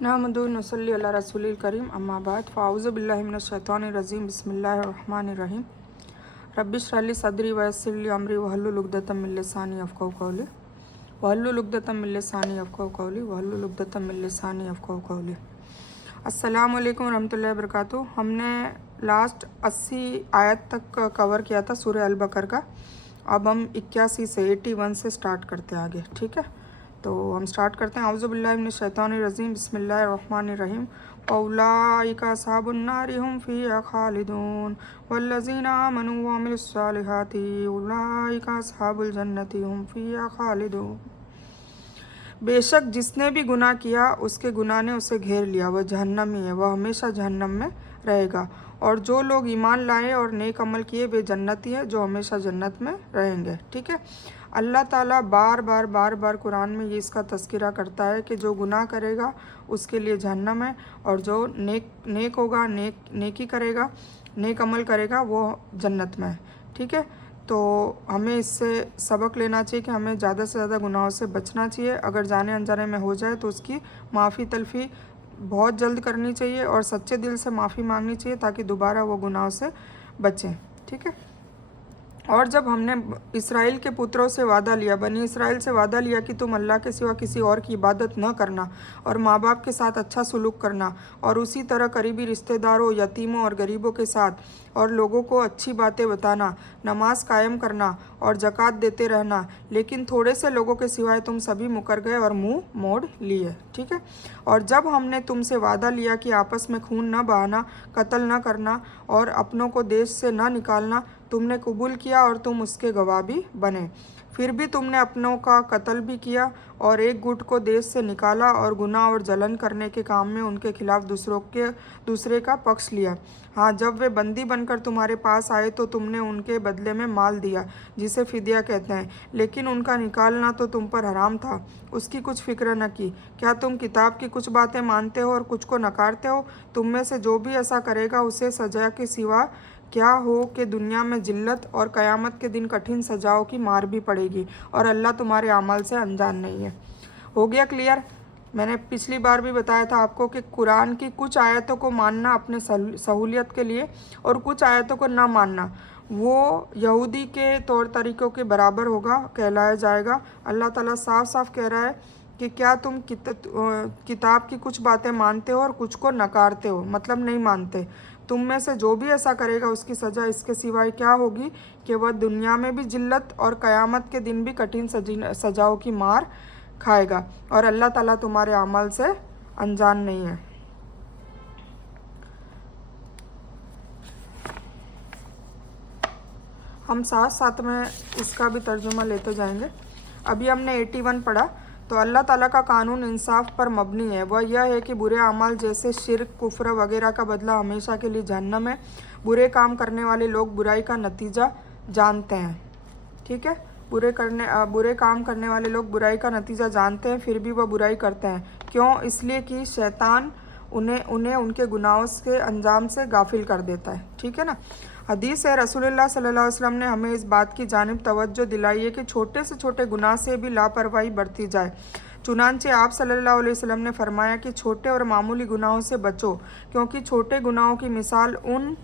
नहमदु नसल्ली अला रसूलिल करीम अम्मा बाद फ़ाऊज़ु बिल्लाहि मिनश शैतानिर रजीम बिस्मिल्लाहिर रहमानिर रहीम रब्बिश रह ली सदरी वयस्सिर ली अमरी वहल्लुल उक़दतम मिन लिसानी यफ़क़हू क़ौली वहल्लुल उक़दतम मिन लिसानी यफ़क़हू क़ौली वहल्लुल उक़दतम मिन लिसानी यफ़क़हू क़ौली। अस्सलामु अलैकुम रहमतुल्लाहि व बरकातुहू। हमने लास्ट 80 आयत तक कवर किया था सूरह अल बकर का। अब हम 81 से 81 से स्टार्ट करते हैं आगे, ठीक है। तो हम स्टार्ट करते हैं। औज़ु बिल्लाहि मिनश शैतानिर रजीम बिस्मिल्लाहिर रहमानिर रहीम औलाइका अस्हाबुन नारि हुम फ़ीहा खालिदून वल्लज़ीना आमनू व अमिलुस सालिहाति उलाइका अस्हाबुल जन्नति हुम फ़ीहा खालिदून। बेशक जिसने भी गुनाह किया उसके गुनाह ने उसे घेर लिया, वह जहन्नमी है, वह हमेशा जहन्नम में रहेगा। और जो लोग ईमान लाए और नेक अमल किए वे जन्नती हैं जो हमेशा जन्नत में रहेंगे, ठीक है। अल्लाह ताला बार बार कुरान में ये इसका तज़किरा करता है कि जो गुनाह करेगा उसके लिए जहन्नम है, और जो नेक होगा, नेकी करेगा, नेक अमल करेगा, वो जन्नत में है, ठीक है। तो हमें इससे सबक लेना चाहिए कि हमें ज़्यादा से ज़्यादा गुनाहों से बचना चाहिए। अगर जाने अनजाने में हो जाए तो उसकी माफ़ी तलफ़ी बहुत जल्द करनी चाहिए और सच्चे दिल से माफ़ी मांगनी चाहिए ताकि दोबारा वो गुनाहों से बचें, ठीक है। और जब हमने इसराइल के पुत्रों से वादा लिया, बनी इसराइल से वादा लिया कि तुम अल्लाह के सिवा किसी और की इबादत न करना और माँ बाप के साथ अच्छा सलूक करना और उसी तरह करीबी रिश्तेदारों, यतीमों और गरीबों के साथ और लोगों को अच्छी बातें बताना, नमाज कायम करना और ज़कात देते रहना, लेकिन थोड़े से लोगों के सिवाय तुम सभी मुकर गए और मुंह मोड़ लिए, ठीक है। और जब हमने तुमसे वादा लिया कि आपस में खून न बहाना, कत्ल न करना और अपनों को देश से न निकालना, तुमने कबूल किया और तुम उसके गवाह भी बने। फिर भी तुमने अपनों का कत्ल भी किया और एक गुट को देश से निकाला और गुनाह और जलन करने के काम में उनके खिलाफ दूसरे का पक्ष लिया। हाँ, जब वे बंदी बनकर तुम्हारे पास आए तो तुमने उनके बदले में माल दिया जिसे फिदिया कहते हैं, लेकिन उनका निकालना तो तुम पर हराम था, उसकी कुछ फिक्र न की। क्या तुम किताब की कुछ बातें मानते हो और कुछ को नकारते हो? तुम में से जो भी ऐसा करेगा उसे सजा के सिवा क्या हो कि दुनिया में जिल्लत और क़यामत के दिन कठिन सजाओं की मार भी पड़ेगी, और अल्लाह तुम्हारे अमल से अनजान नहीं है। हो गया क्लियर? मैंने पिछली बार भी बताया था आपको कि कुरान की कुछ आयतों को मानना अपने सहूलियत के लिए और कुछ आयतों को ना मानना वो यहूदी के तौर तरीक़ों के बराबर होगा, कहलाया जाएगा। अल्लाह ताला साफ साफ कह रहा है कि क्या तुम किताब की कुछ बातें मानते हो और कुछ को नकारते हो, मतलब नहीं मानते। तुम में से जो भी ऐसा करेगा उसकी सज़ा इसके सिवाय क्या होगी कि वह दुनिया में भी जिल्लत और क़यामत के दिन भी कठिन सजाओं की मार खाएगा, और अल्लाह ताला तुम्हारे अमल से अनजान नहीं है। हम साथ साथ में इसका भी तर्जुमा लेते जाएंगे। अभी हमने 81 पढ़ा। तो अल्लाह ताला का कानून इंसाफ पर मबनी है। वह यह है कि बुरे अमाल जैसे शिर्क, कुफ्र वगैरह का बदला हमेशा के लिए जहन्नम है। बुरे काम करने वाले लोग बुराई का नतीजा जानते हैं, ठीक है। बुरे काम करने वाले लोग बुराई का नतीजा जानते हैं, फिर भी वह बुराई करते हैं। क्यों? इसलिए कि शैतान उन्हें उनके गुनाहों के अंजाम से गाफिल कर देता है, ठीक है ना। हदीस है, रसूलुल्लाह सल्लल्लाहु अलैहि वसल्लम ने हमें इस बात की जानिब तवज्जो दिलाई है कि छोटे से छोटे गुनाह से भी लापरवाही बरती जाए। चुनांचे आप सल्लल्लाहु अलैहि वसल्लम ने फरमाया कि छोटे और मामूली गुनाहों से बचो, क्योंकि छोटे गुनाहों की मिसाल उन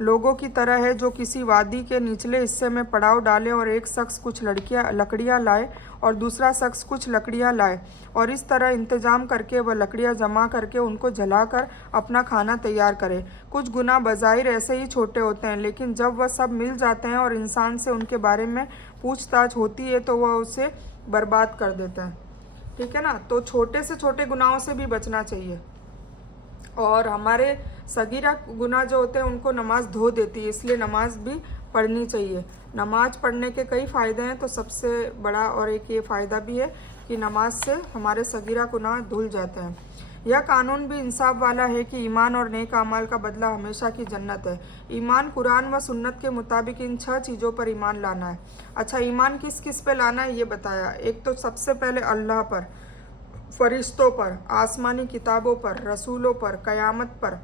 लोगों की तरह है जो किसी वादी के निचले हिस्से में पड़ाव डालें और एक शख्स कुछ लकड़ियाँ लाए और दूसरा शख्स कुछ लकड़ियाँ लाए और इस तरह इंतजाम करके वह लकड़ियाँ जमा करके उनको जलाकर अपना खाना तैयार करे। कुछ गुनाह बज़ाहिर ऐसे ही छोटे होते हैं, लेकिन जब वह सब मिल जाते हैं और इंसान से उनके बारे में पूछताछ होती है तो वह उसे बर्बाद कर देता है, ठीक है ना। तो छोटे से छोटे गुनाहों से भी बचना चाहिए। और हमारे सगीरा गुनाह जो होते हैं उनको नमाज धो देती है, इसलिए नमाज भी पढ़नी चाहिए। नमाज पढ़ने के कई फ़ायदे हैं, तो सबसे बड़ा और एक ये फ़ायदा भी है कि नमाज से हमारे सगीरा गुनाह धुल जाते हैं। यह कानून भी इंसाफ वाला है कि ईमान और नेक अमाल का बदला हमेशा की जन्नत है। ईमान कुरान व सुन्नत के मुताबिक इन 6 चीज़ों पर ईमान लाना है। अच्छा, ईमान किस किस पे लाना है ये बताया। एक तो सबसे पहले अल्लाह पर, फरिश्तों पर, आसमानी किताबों पर, रसूलों पर, क़यामत पर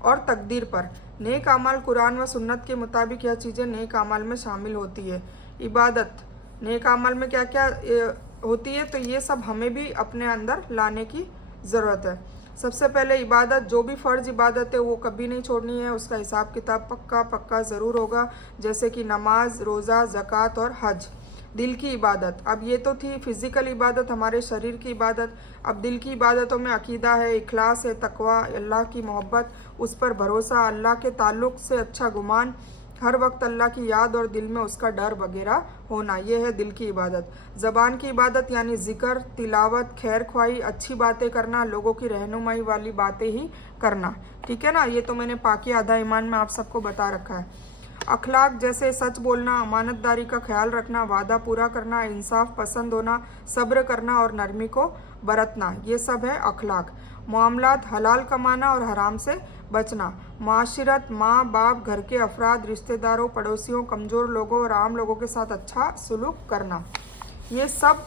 और तकदीर पर। नेक अमाल कुरान व सुन्नत के मुताबिक यह चीज़ें नेक अमाल में शामिल होती है। इबादत, नेक अमाल में क्या क्या होती है, तो ये सब हमें भी अपने अंदर लाने की ज़रूरत है। सबसे पहले इबादत, जो भी फ़र्ज़ इबादत है वो कभी नहीं छोड़नी है, उसका हिसाब किताब पक्का पक्का ज़रूर होगा, जैसे कि नमाज, रोज़ा, ज़कात और हज। दिल की इबादत, अब ये तो थी फ़िज़िकल इबादत, हमारे शरीर की इबादत। अब दिल की इबादतों में अकीदा है, इखलास है, तकवा, अल्लाह की मोहब्बत, उस पर भरोसा, अल्लाह के ताल्लुक़ से अच्छा गुमान, हर वक्त अल्लाह की याद और दिल में उसका डर वगैरह होना, ये है दिल की इबादत। ज़बान की इबादत यानी ज़िक्र, तिलावत, खैर ख्वाही, अच्छी बातें करना, लोगों की रहनुमाई वाली बातें ही करना, ठीक है ना। ये तो मैंने पाकी आधा ईमान में आप सबको बता रखा है। अखलाक जैसे सच बोलना, अमानतदारी का ख्याल रखना, वादा पूरा करना, इंसाफ पसंद होना, सब्र करना और नरमी को बरतना, ये सब है अखलाक। मामलात, हलाल कमाना और हराम से बचना। माशिरत, माँ बाप, घर के अफराद, रिश्तेदारों, पड़ोसियों, कमज़ोर लोगों और आम लोगों के साथ अच्छा सलूक करना। ये सब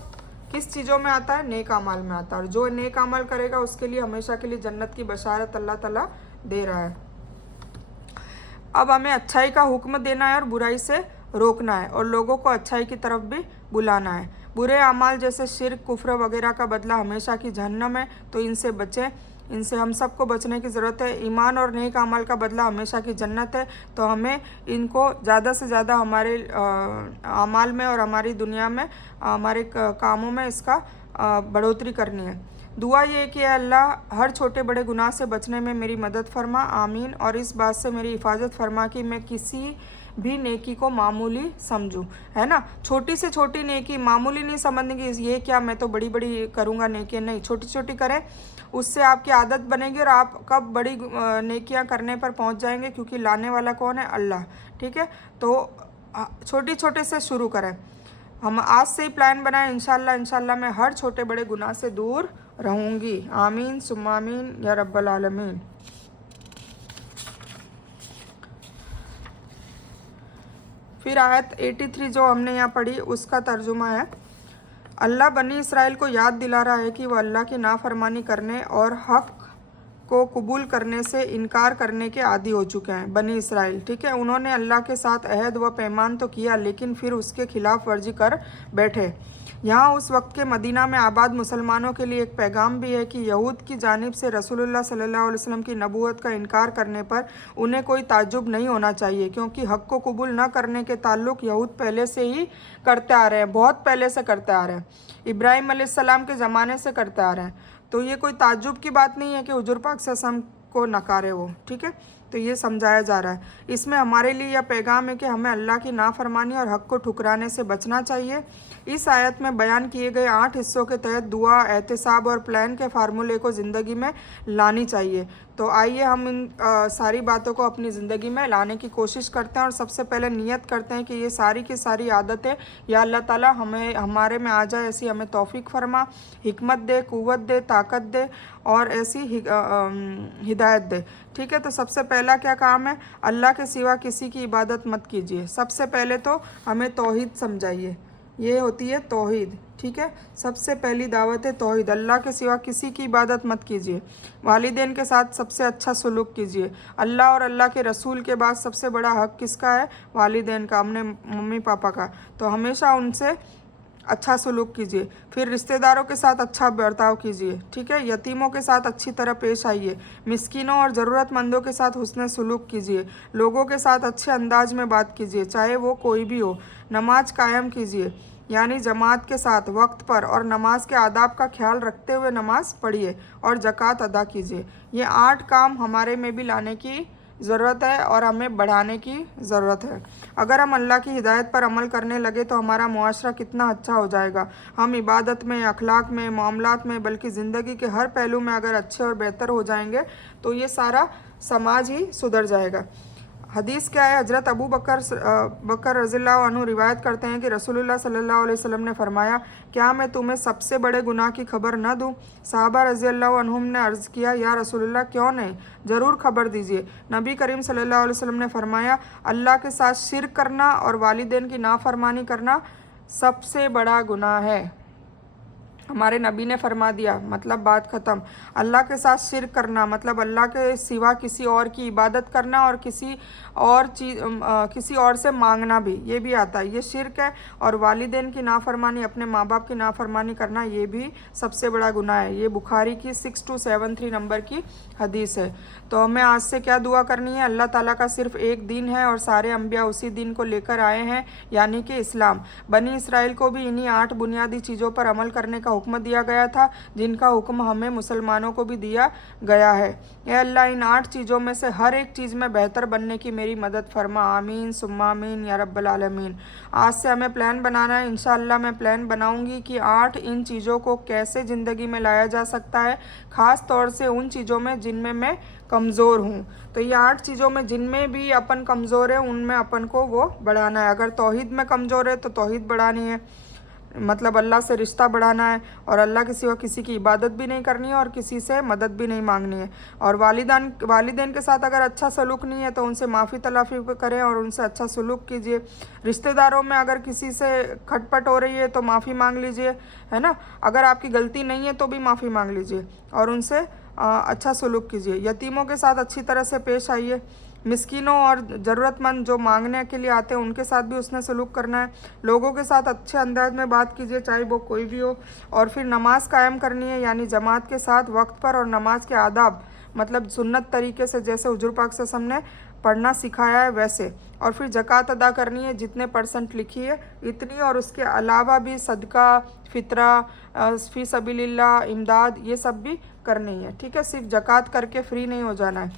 किस चीज़ों में आता है? नेक अमाल में आता है। और जो नेक अमल करेगा उसके लिए हमेशा के लिए जन्नत की बशारत अल्लाह ताला दे रहा है। अब हमें अच्छाई का हुक्म देना है और बुराई से रोकना है, और लोगों को अच्छाई की तरफ भी बुलाना है। बुरे अमाल जैसे शिर्क, कुफ्र वगैरह का बदला हमेशा की जहन्नम है, तो इनसे बचें, इनसे हम सबको बचने की ज़रूरत है। ईमान और नेक अमल का बदला हमेशा की जन्नत है, तो हमें इनको ज़्यादा से ज़्यादा हमारे अमाल में और हमारी दुनिया में, हमारे कामों में इसका बढ़ोतरी करनी है। दुआ ये कि अल्लाह हर छोटे बड़े गुनाह से बचने में मेरी मदद फरमा, आमीन। और इस बात से मेरी हिफाजत फरमा कि मैं किसी भी नेकी को मामूली समझूं, है ना। छोटी से छोटी नेकी मामूली नहीं समझने की, ये क्या मैं तो बड़ी बड़ी करूँगा नेकी, नहीं, छोटी छोटी करें, उससे आपकी आदत बनेगी और आप कब बड़ी नेकियां करने पर पहुंच जाएंगे, क्योंकि लाने वाला कौन है? अल्लाह, ठीक है। तो छोटी छोटे से शुरू करें, हम आज से ही प्लान बनाएं, इंशाल्लाह मैं हर छोटे बड़े गुनाह से दूर रहूँगी। आमीन सुम्मा आमीन या रब्बल आलमीन। फिर आयत 83 जो हमने यहाँ पढ़ी उसका तर्जुमा है, अल्लाह बनी इसराइल को याद दिला रहा है कि वह अल्लाह की नाफरमानी करने और हक़ को कबूल करने से इनकार करने के आदी हो चुके हैं। बनी इसराइल, ठीक है, उन्होंने अल्लाह के साथ अहद व पैमान तो किया, लेकिन फिर उसके खिलाफ वर्जी कर बैठे। यहाँ उस वक्त के मदीना में आबाद मुसलमानों के लिए एक पैगाम भी है कि यहूद की जानिब से रसूलुल्लाह सल्लल्लाहु अलैहि वसल्लम की नबूवत का इनकार करने पर उन्हें कोई ताज्जुब नहीं होना चाहिए, क्योंकि हक़ को कबूल न करने के ताल्लुक़ यहूद पहले से ही करते आ रहे हैं, बहुत पहले से करते आ रहे हैं, इब्राहिम अलैहिस्सलाम के ज़माने से करते आ रहे हैं। तो ये कोई ताज्जुब की बात नहीं है कि हुजूर पाक सल्लल्लाहु अलैहि वसल्लम को नकारे वो, ठीक है। तो ये समझाया जा रहा है। इसमें हमारे लिए यह पैगाम है कि हमें अल्लाह की नाफरमानी और हक़ को ठुकराने से बचना चाहिए। इस आयत में बयान किए गए 8 हिस्सों के तहत दुआ, एहतिसाब और प्लान के फार्मूले को ज़िंदगी में लानी चाहिए। तो आइए हम इन सारी बातों को अपनी ज़िंदगी में लाने की कोशिश करते हैं, और सबसे पहले नियत करते हैं कि ये सारी की सारी आदतें या अल्लाह ताला हमें हमारे में आ जाए, ऐसी हमें तौफीक फरमा, हिकमत दे, कुव्वत दे, ताकत दे और ऐसी हिदायत दे, ठीक है। तो सबसे पहला क्या काम है? अल्लाह के सिवा किसी की इबादत मत कीजिए। सबसे पहले तो हमें तौहीद समझाइए, ये होती है तौहीद, ठीक है। सबसे पहली दावत है तौहीद, अल्लाह के सिवा किसी की इबादत मत कीजिए। वालिदैन के साथ सबसे अच्छा सलूक कीजिए। अल्लाह और अल्लाह के रसूल के बाद सबसे बड़ा हक़ किसका है? वालिदैन का, अपने मम्मी पापा का। तो हमेशा उनसे अच्छा सलूक कीजिए। फिर रिश्तेदारों के साथ अच्छा बर्ताव कीजिए, ठीक है। यतीमों के साथ अच्छी तरह पेश आइए। मिस्किनों और ज़रूरतमंदों के साथ हुस्न सलूक कीजिए। लोगों के साथ अच्छे अंदाज में बात कीजिए, चाहे वो कोई भी हो। नमाज कायम कीजिए, यानी जमात के साथ वक्त पर, और नमाज के आदाब का ख्याल रखते हुए नमाज पढ़िए, और ज़कात अदा कीजिए। ये 8 काम हमारे में भी लाने की ज़रूरत है और हमें बढ़ाने की ज़रूरत है। अगर हम अल्लाह की हिदायत पर अमल करने लगे तो हमारा मुआशरा कितना अच्छा हो जाएगा। हम इबादत में, अखलाक में, मामलात में, बल्कि ज़िंदगी के हर पहलू में अगर अच्छे और बेहतर हो जाएंगे तो ये सारा समाज ही सुधर जाएगा। हदीस क्या है? हज़रत अबू बकर रज़ियल्लाहु अन्हु रिवायत करते हैं कि रसूलुल्लाह सल्लल्लाहु अलैहि वसल्लम ने फरमाया, क्या मैं तुम्हें सबसे बड़े गुनाह की खबर न दूँ? साहबा रज़ियल्लाहु अन्हुम ने अर्ज़ किया, या रसूलुल्लाह क्यों नहीं, ज़रूर खबर दीजिए। नबी करीम सल्लल्लाहु अलैहि वसल्लम ने फरमाया, अल्लाह के साथ शिर्क करना और वालिदैन की नाफरमानी करना सबसे बड़ा गुनाह है। हमारे नबी ने फरमा दिया, मतलब बात ख़त्म। अल्लाह के साथ शिर्क करना मतलब अल्लाह के सिवा किसी और की इबादत करना और किसी और से मांगना भी, ये भी आता है, ये शिर्क है। और वालिदैन की नाफरमानी, अपने माँ बाप की नाफरमानी करना, ये भी सबसे बड़ा गुनाह है। ये बुखारी की 6273 नंबर की हदीस है। तो हमें आज से क्या दुआ करनी है? अल्लाह ताला का सिर्फ एक दिन है और सारे अम्बिया उसी दिन को लेकर आए हैं, यानी कि इस्लाम। बनी इसराइल को भी इन्हीं 8 बुनियादी चीज़ों पर अमल करने का हुक्म दिया गया था, जिनका हुक्म हमें मुसलमानों को भी दिया गया है। ए अल्लाह, इन 8 चीज़ों में से हर एक चीज़ में बेहतर बनने की मेरी मदद फरमा। आमीन सुम्मा आमीन या रब्बल आलमीन। आज से हमें प्लान बनाना है। इंशाअल्लाह मैं प्लान बनाऊंगी कि 8 इन चीज़ों को कैसे ज़िंदगी में लाया जा सकता है, ख़ास तौर से उन चीज़ों में जिनमें मैं कमज़ोर हूँ। तो ये 8 चीज़ों में जिनमें भी अपन कमज़ोर है, उनमें अपन को वो बढ़ाना है। अगर तौहीद में कमज़ोर है तो तौहीद बढ़ानी है, मतलब अल्लाह से रिश्ता बढ़ाना है, और अल्लाह के सिवा किसी की इबादत भी नहीं करनी है और किसी से मदद भी नहीं मांगनी है। और वालिदैन के साथ अगर अच्छा सलूक नहीं है तो उनसे माफ़ी तलाफ़ी करें और उनसे अच्छा सलूक कीजिए। रिश्तेदारों में अगर किसी से खटपट हो रही है तो माफ़ी मांग लीजिए, है ना। अगर आपकी गलती नहीं है तो भी माफ़ी मांग लीजिए और उनसे अच्छा सलूक कीजिए। यतीमों के साथ अच्छी तरह से पेश आइए। मिस्किनों और ज़रूरतमंद जो मांगने के लिए आते हैं उनके साथ भी उसने सलूक करना है। लोगों के साथ अच्छे अंदाज में बात कीजिए, चाहे वो कोई भी हो। और फिर नमाज कायम करनी है, यानी जमात के साथ वक्त पर, और नमाज के आदाब मतलब सुन्नत तरीके से, जैसे हुजूर पाक से हमने पढ़ना सिखाया है वैसे। और फिर ज़कात अदा करनी है, जितने % लिखी है इतनी, और उसके अलावा भी सदका, फितरा, फ़ी सबीलिल्लाह, इमदाद, ये सब भी करनी है। ठीक है, सिर्फ ज़कात करके फ्री नहीं हो जाना है।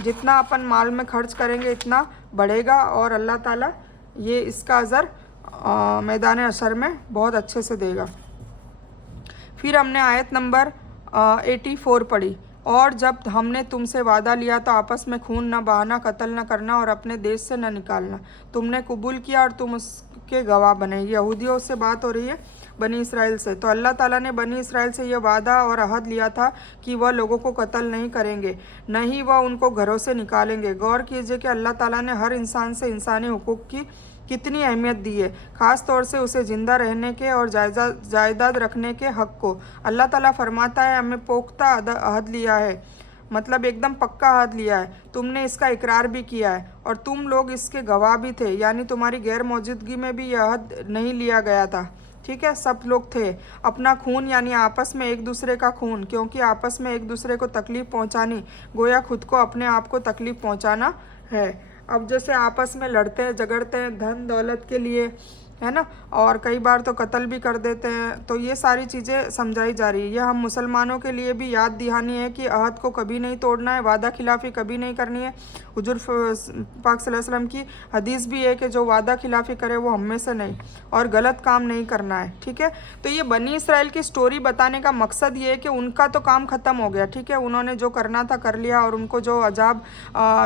जितना अपन माल में खर्च करेंगे इतना बढ़ेगा और अल्लाह ताला ये इसका अज़र मैदान अशर में बहुत अच्छे से देगा। फिर हमने आयत नंबर 84 पढ़ी। और जब हमने तुमसे वादा लिया तो आपस में खून न बहाना, कत्ल न करना और अपने देश से न निकालना। तुमने कबूल किया और तुम उसके गवाह बने। यहूदियों से बात हो रही है, बनी इसराइल से। तो अल्लाह ताला ने बनी इसराइल से यह वादा और अहद लिया था कि वह लोगों को कत्ल नहीं करेंगे, न ही वह उनको घरों से निकालेंगे। गौर कीजिए कि अल्लाह ताला ने हर इंसान से इंसानी हुकूक की कितनी अहमियत दी है, ख़ास तौर से उसे ज़िंदा रहने के और जायदाद रखने के हक़ को। अल्लाह ताला फरमाता है, हमें पोख्ता अहद लिया है, मतलब एकदम पक्का अहद लिया है। तुमने इसका इकरार भी किया है और तुम लोग इसके गवाह भी थे, यानी तुम्हारी गैर मौजूदगी में भी यह अहद नहीं लिया गया था। ठीक है, सब लोग थे। अपना खून यानी आपस में एक दूसरे का खून, क्योंकि आपस में एक दूसरे को तकलीफ़ पहुंचानी गोया खुद को अपने आप को तकलीफ़ पहुंचाना है। अब जैसे आपस में लड़ते हैं, झगड़ते हैं धन दौलत के लिए, है ना, और कई बार तो कत्ल भी कर देते हैं। तो ये सारी चीज़ें समझाई जा रही है। यह हम मुसलमानों के लिए भी याद दहानी है कि अहद को कभी नहीं तोड़ना है, वादा खिलाफ़ी कभी नहीं करनी है। हुजूर पाक सल्लल्लाहु अलैहि वसल्लम की हदीस भी है कि जो वादा खिलाफ़ी करे वो हम में से नहीं, और गलत काम नहीं करना है। ठीक है, तो ये बनी इसराइल की स्टोरी बताने का मकसद ये है कि उनका तो काम ख़त्म हो गया। ठीक है, उन्होंने जो करना था कर लिया, और उनको जो अजाब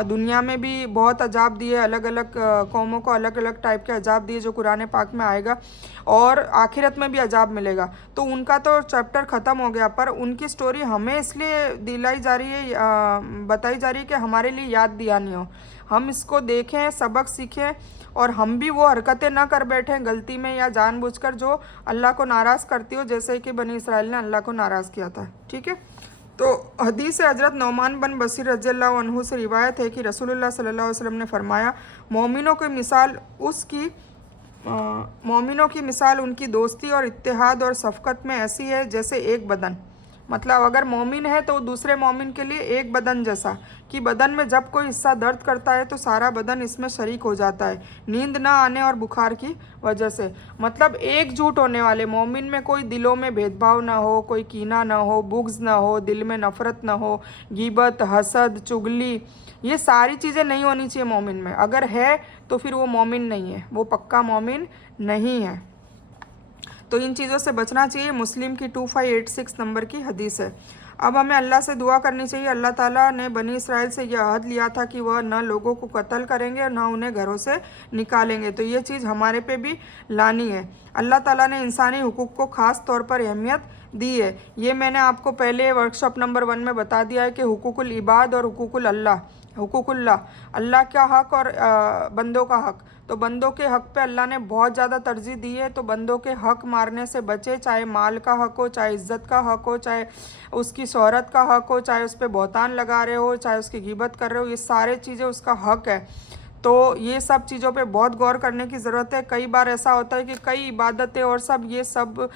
दुनिया में भी बहुत अजाब दिए, अलग अलग कौमों को अलग अलग टाइप के अजाब दिए जो कुरान पाक में आएगा, और आखिरत में भी अजाब मिलेगा। तो उनका तो चैप्टर ख़त्म हो गया, पर उनकी स्टोरी हमें इसलिए दिलाई जा रही है, बताई जा रही है कि हमारे लिए याद दहानी हो, हम इसको देखें, सबक सीखें, और हम भी वो हरकतें ना कर बैठें गलती में या जानबूझकर जो अल्लाह को नाराज़ करती हो, जैसे कि बनी इसराइल ने अल्लाह को नाराज़ किया था। ठीक है, तो हदीस हज़रत नौमान बिन बशीर रज़ियल्लाहु अन्हु से रिवायत है कि रसूलुल्लाह सल्लल्लाहु अलैहि वसल्लम ने फरमाया, मोमिनों की मिसाल उनकी दोस्ती और इत्तेहाद और शफ़क़त में ऐसी है जैसे एक बदन, मतलब अगर मोमिन है तो दूसरे मोमिन के लिए एक बदन जैसा, कि बदन में जब कोई हिस्सा दर्द करता है तो सारा बदन इसमें शरीक हो जाता है, नींद ना आने और बुखार की वजह से। मतलब एकजुट होने वाले मोमिन में कोई दिलों में भेदभाव ना हो, कोई कीना ना हो, बुग़्ज़ ना हो, दिल में नफ़रत ना हो, गिबत, हसद, चुगली, ये सारी चीज़ें नहीं होनी चाहिए मोमिन में। अगर है तो फिर वो मोमिन नहीं है, वो पक्का मोमिन नहीं है। तो इन चीज़ों से बचना चाहिए। मुस्लिम की 2586 नंबर की हदीस है। अब हमें अल्लाह से दुआ करनी चाहिए। अल्लाह ताला ने बनी इसराइल से यह अहद लिया था कि वह न लोगों को कत्ल करेंगे और न उन्हें घरों से निकालेंगे, तो ये चीज़ हमारे पे भी लानी है। अल्लाह ताला ने इंसानी हुकूक को ख़ास तौर पर अहमियत दी है। ये मैंने आपको पहले वर्कशॉप नंबर 1 में बता दिया है कि हुकूकुल इबाद और हुकूकुल अल्लाह, हुकूकुल्लाह अल्लाह का हक़ और बंदों का हक़। तो बंदों के हक़ पे अल्लाह ने बहुत ज़्यादा तरजीह दी है, तो बंदों के हक़ मारने से बचे, चाहे माल का हक़ हो, चाहे इज़्ज़त का हक़ हो, चाहे उसकी शोहरत का हक़ हो, चाहे उस पर बहतान लगा रहे हो, चाहे उसकी गिबत कर रहे हो, ये सारे चीज़ें उसका हक़ है। तो ये सब चीज़ों पे बहुत गौर करने की ज़रूरत है। कई बार ऐसा होता है कि कई इबादतें और सब ये सब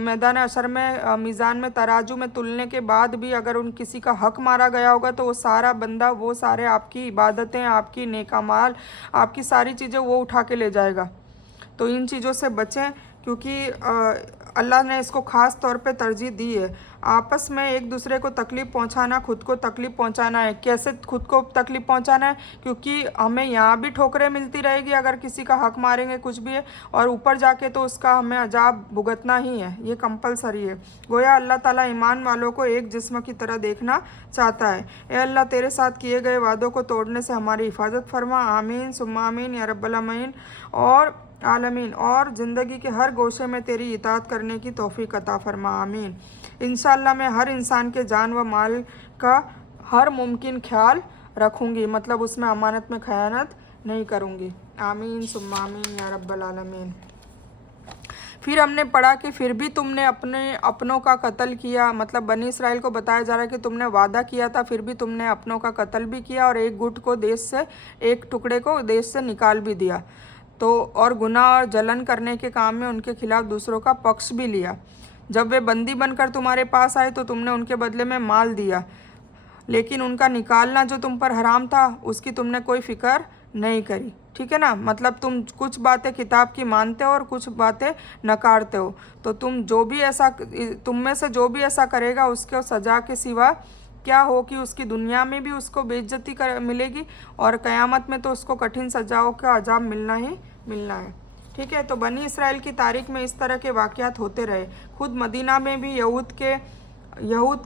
मैदान अशर में मीज़ान में तराजू में तुलने के बाद भी अगर उन किसी का हक़ मारा गया होगा तो वो सारा बंदा, वो सारे आपकी इबादतें, आपकी नेकामाल, आपकी सारी चीज़ें वो उठा के ले जाएगा। तो इन चीज़ों से बचें, क्योंकि अल्लाह ने इसको ख़ास तौर पे तरजीह दी है। आपस में एक दूसरे को तकलीफ़ पहुंचाना खुद को तकलीफ़ पहुंचाना है। कैसे खुद को तकलीफ़ पहुंचाना है? क्योंकि हमें यहाँ भी ठोकरें मिलती रहेगी अगर किसी का हक़ मारेंगे, कुछ भी है, और ऊपर जाके तो उसका हमें अजाब भुगतना ही है, ये कंपलसरी है। गोया अल्लाह ताला ईमान वालों को एक जिस्म की तरह देखना चाहता है। ए अल्लाह, तेरे साथ किए गए वादों को तोड़ने से हमारी हिफाजत फरमा। आमीन सुम्मा आमीन या रब्बल आमीन और आलमीन। और ज़िंदगी के हर गोशे में तेरी इताअत करने की तौफीक अता फरमा। आमीन। इंशाअल्लाह मैं हर इंसान के जान व माल का हर मुमकिन ख्याल रखूँगी, मतलब उसमें अमानत में खयानत नहीं करूँगी। आमीन सुम्मा आमीन या रब्बल आलमीन। फिर हमने पढ़ा कि फिर भी तुमने अपनों का कत्ल किया, मतलब बनी इसराइल को बताया जा रहा है कि तुमने वादा किया था, फिर भी तुमने अपनों का कत्ल भी किया और एक गुट को देश से, एक टुकड़े को देश से निकाल भी दिया। तो और गुनाह और जलन करने के काम में उनके खिलाफ दूसरों का पक्ष भी लिया। जब वे बंदी बनकर तुम्हारे पास आए तो तुमने उनके बदले में माल दिया, लेकिन उनका निकालना जो तुम पर हराम था उसकी तुमने कोई फिक्र नहीं करी। ठीक है ना, मतलब तुम कुछ बातें किताब की मानते हो और कुछ बातें नकारते हो। तो तुम में से जो भी ऐसा करेगा उसके सज़ा के सिवा क्या हो कि उसकी दुनिया में भी उसको बेइज्जती मिलेगी और क़यामत में तो उसको कठिन सजाओं का अजाब मिलना ही मिलना है। ठीक है, तो बनी इसराइल की तारीख में इस तरह के वाक़यात होते रहे। खुद मदीना में भी यहूद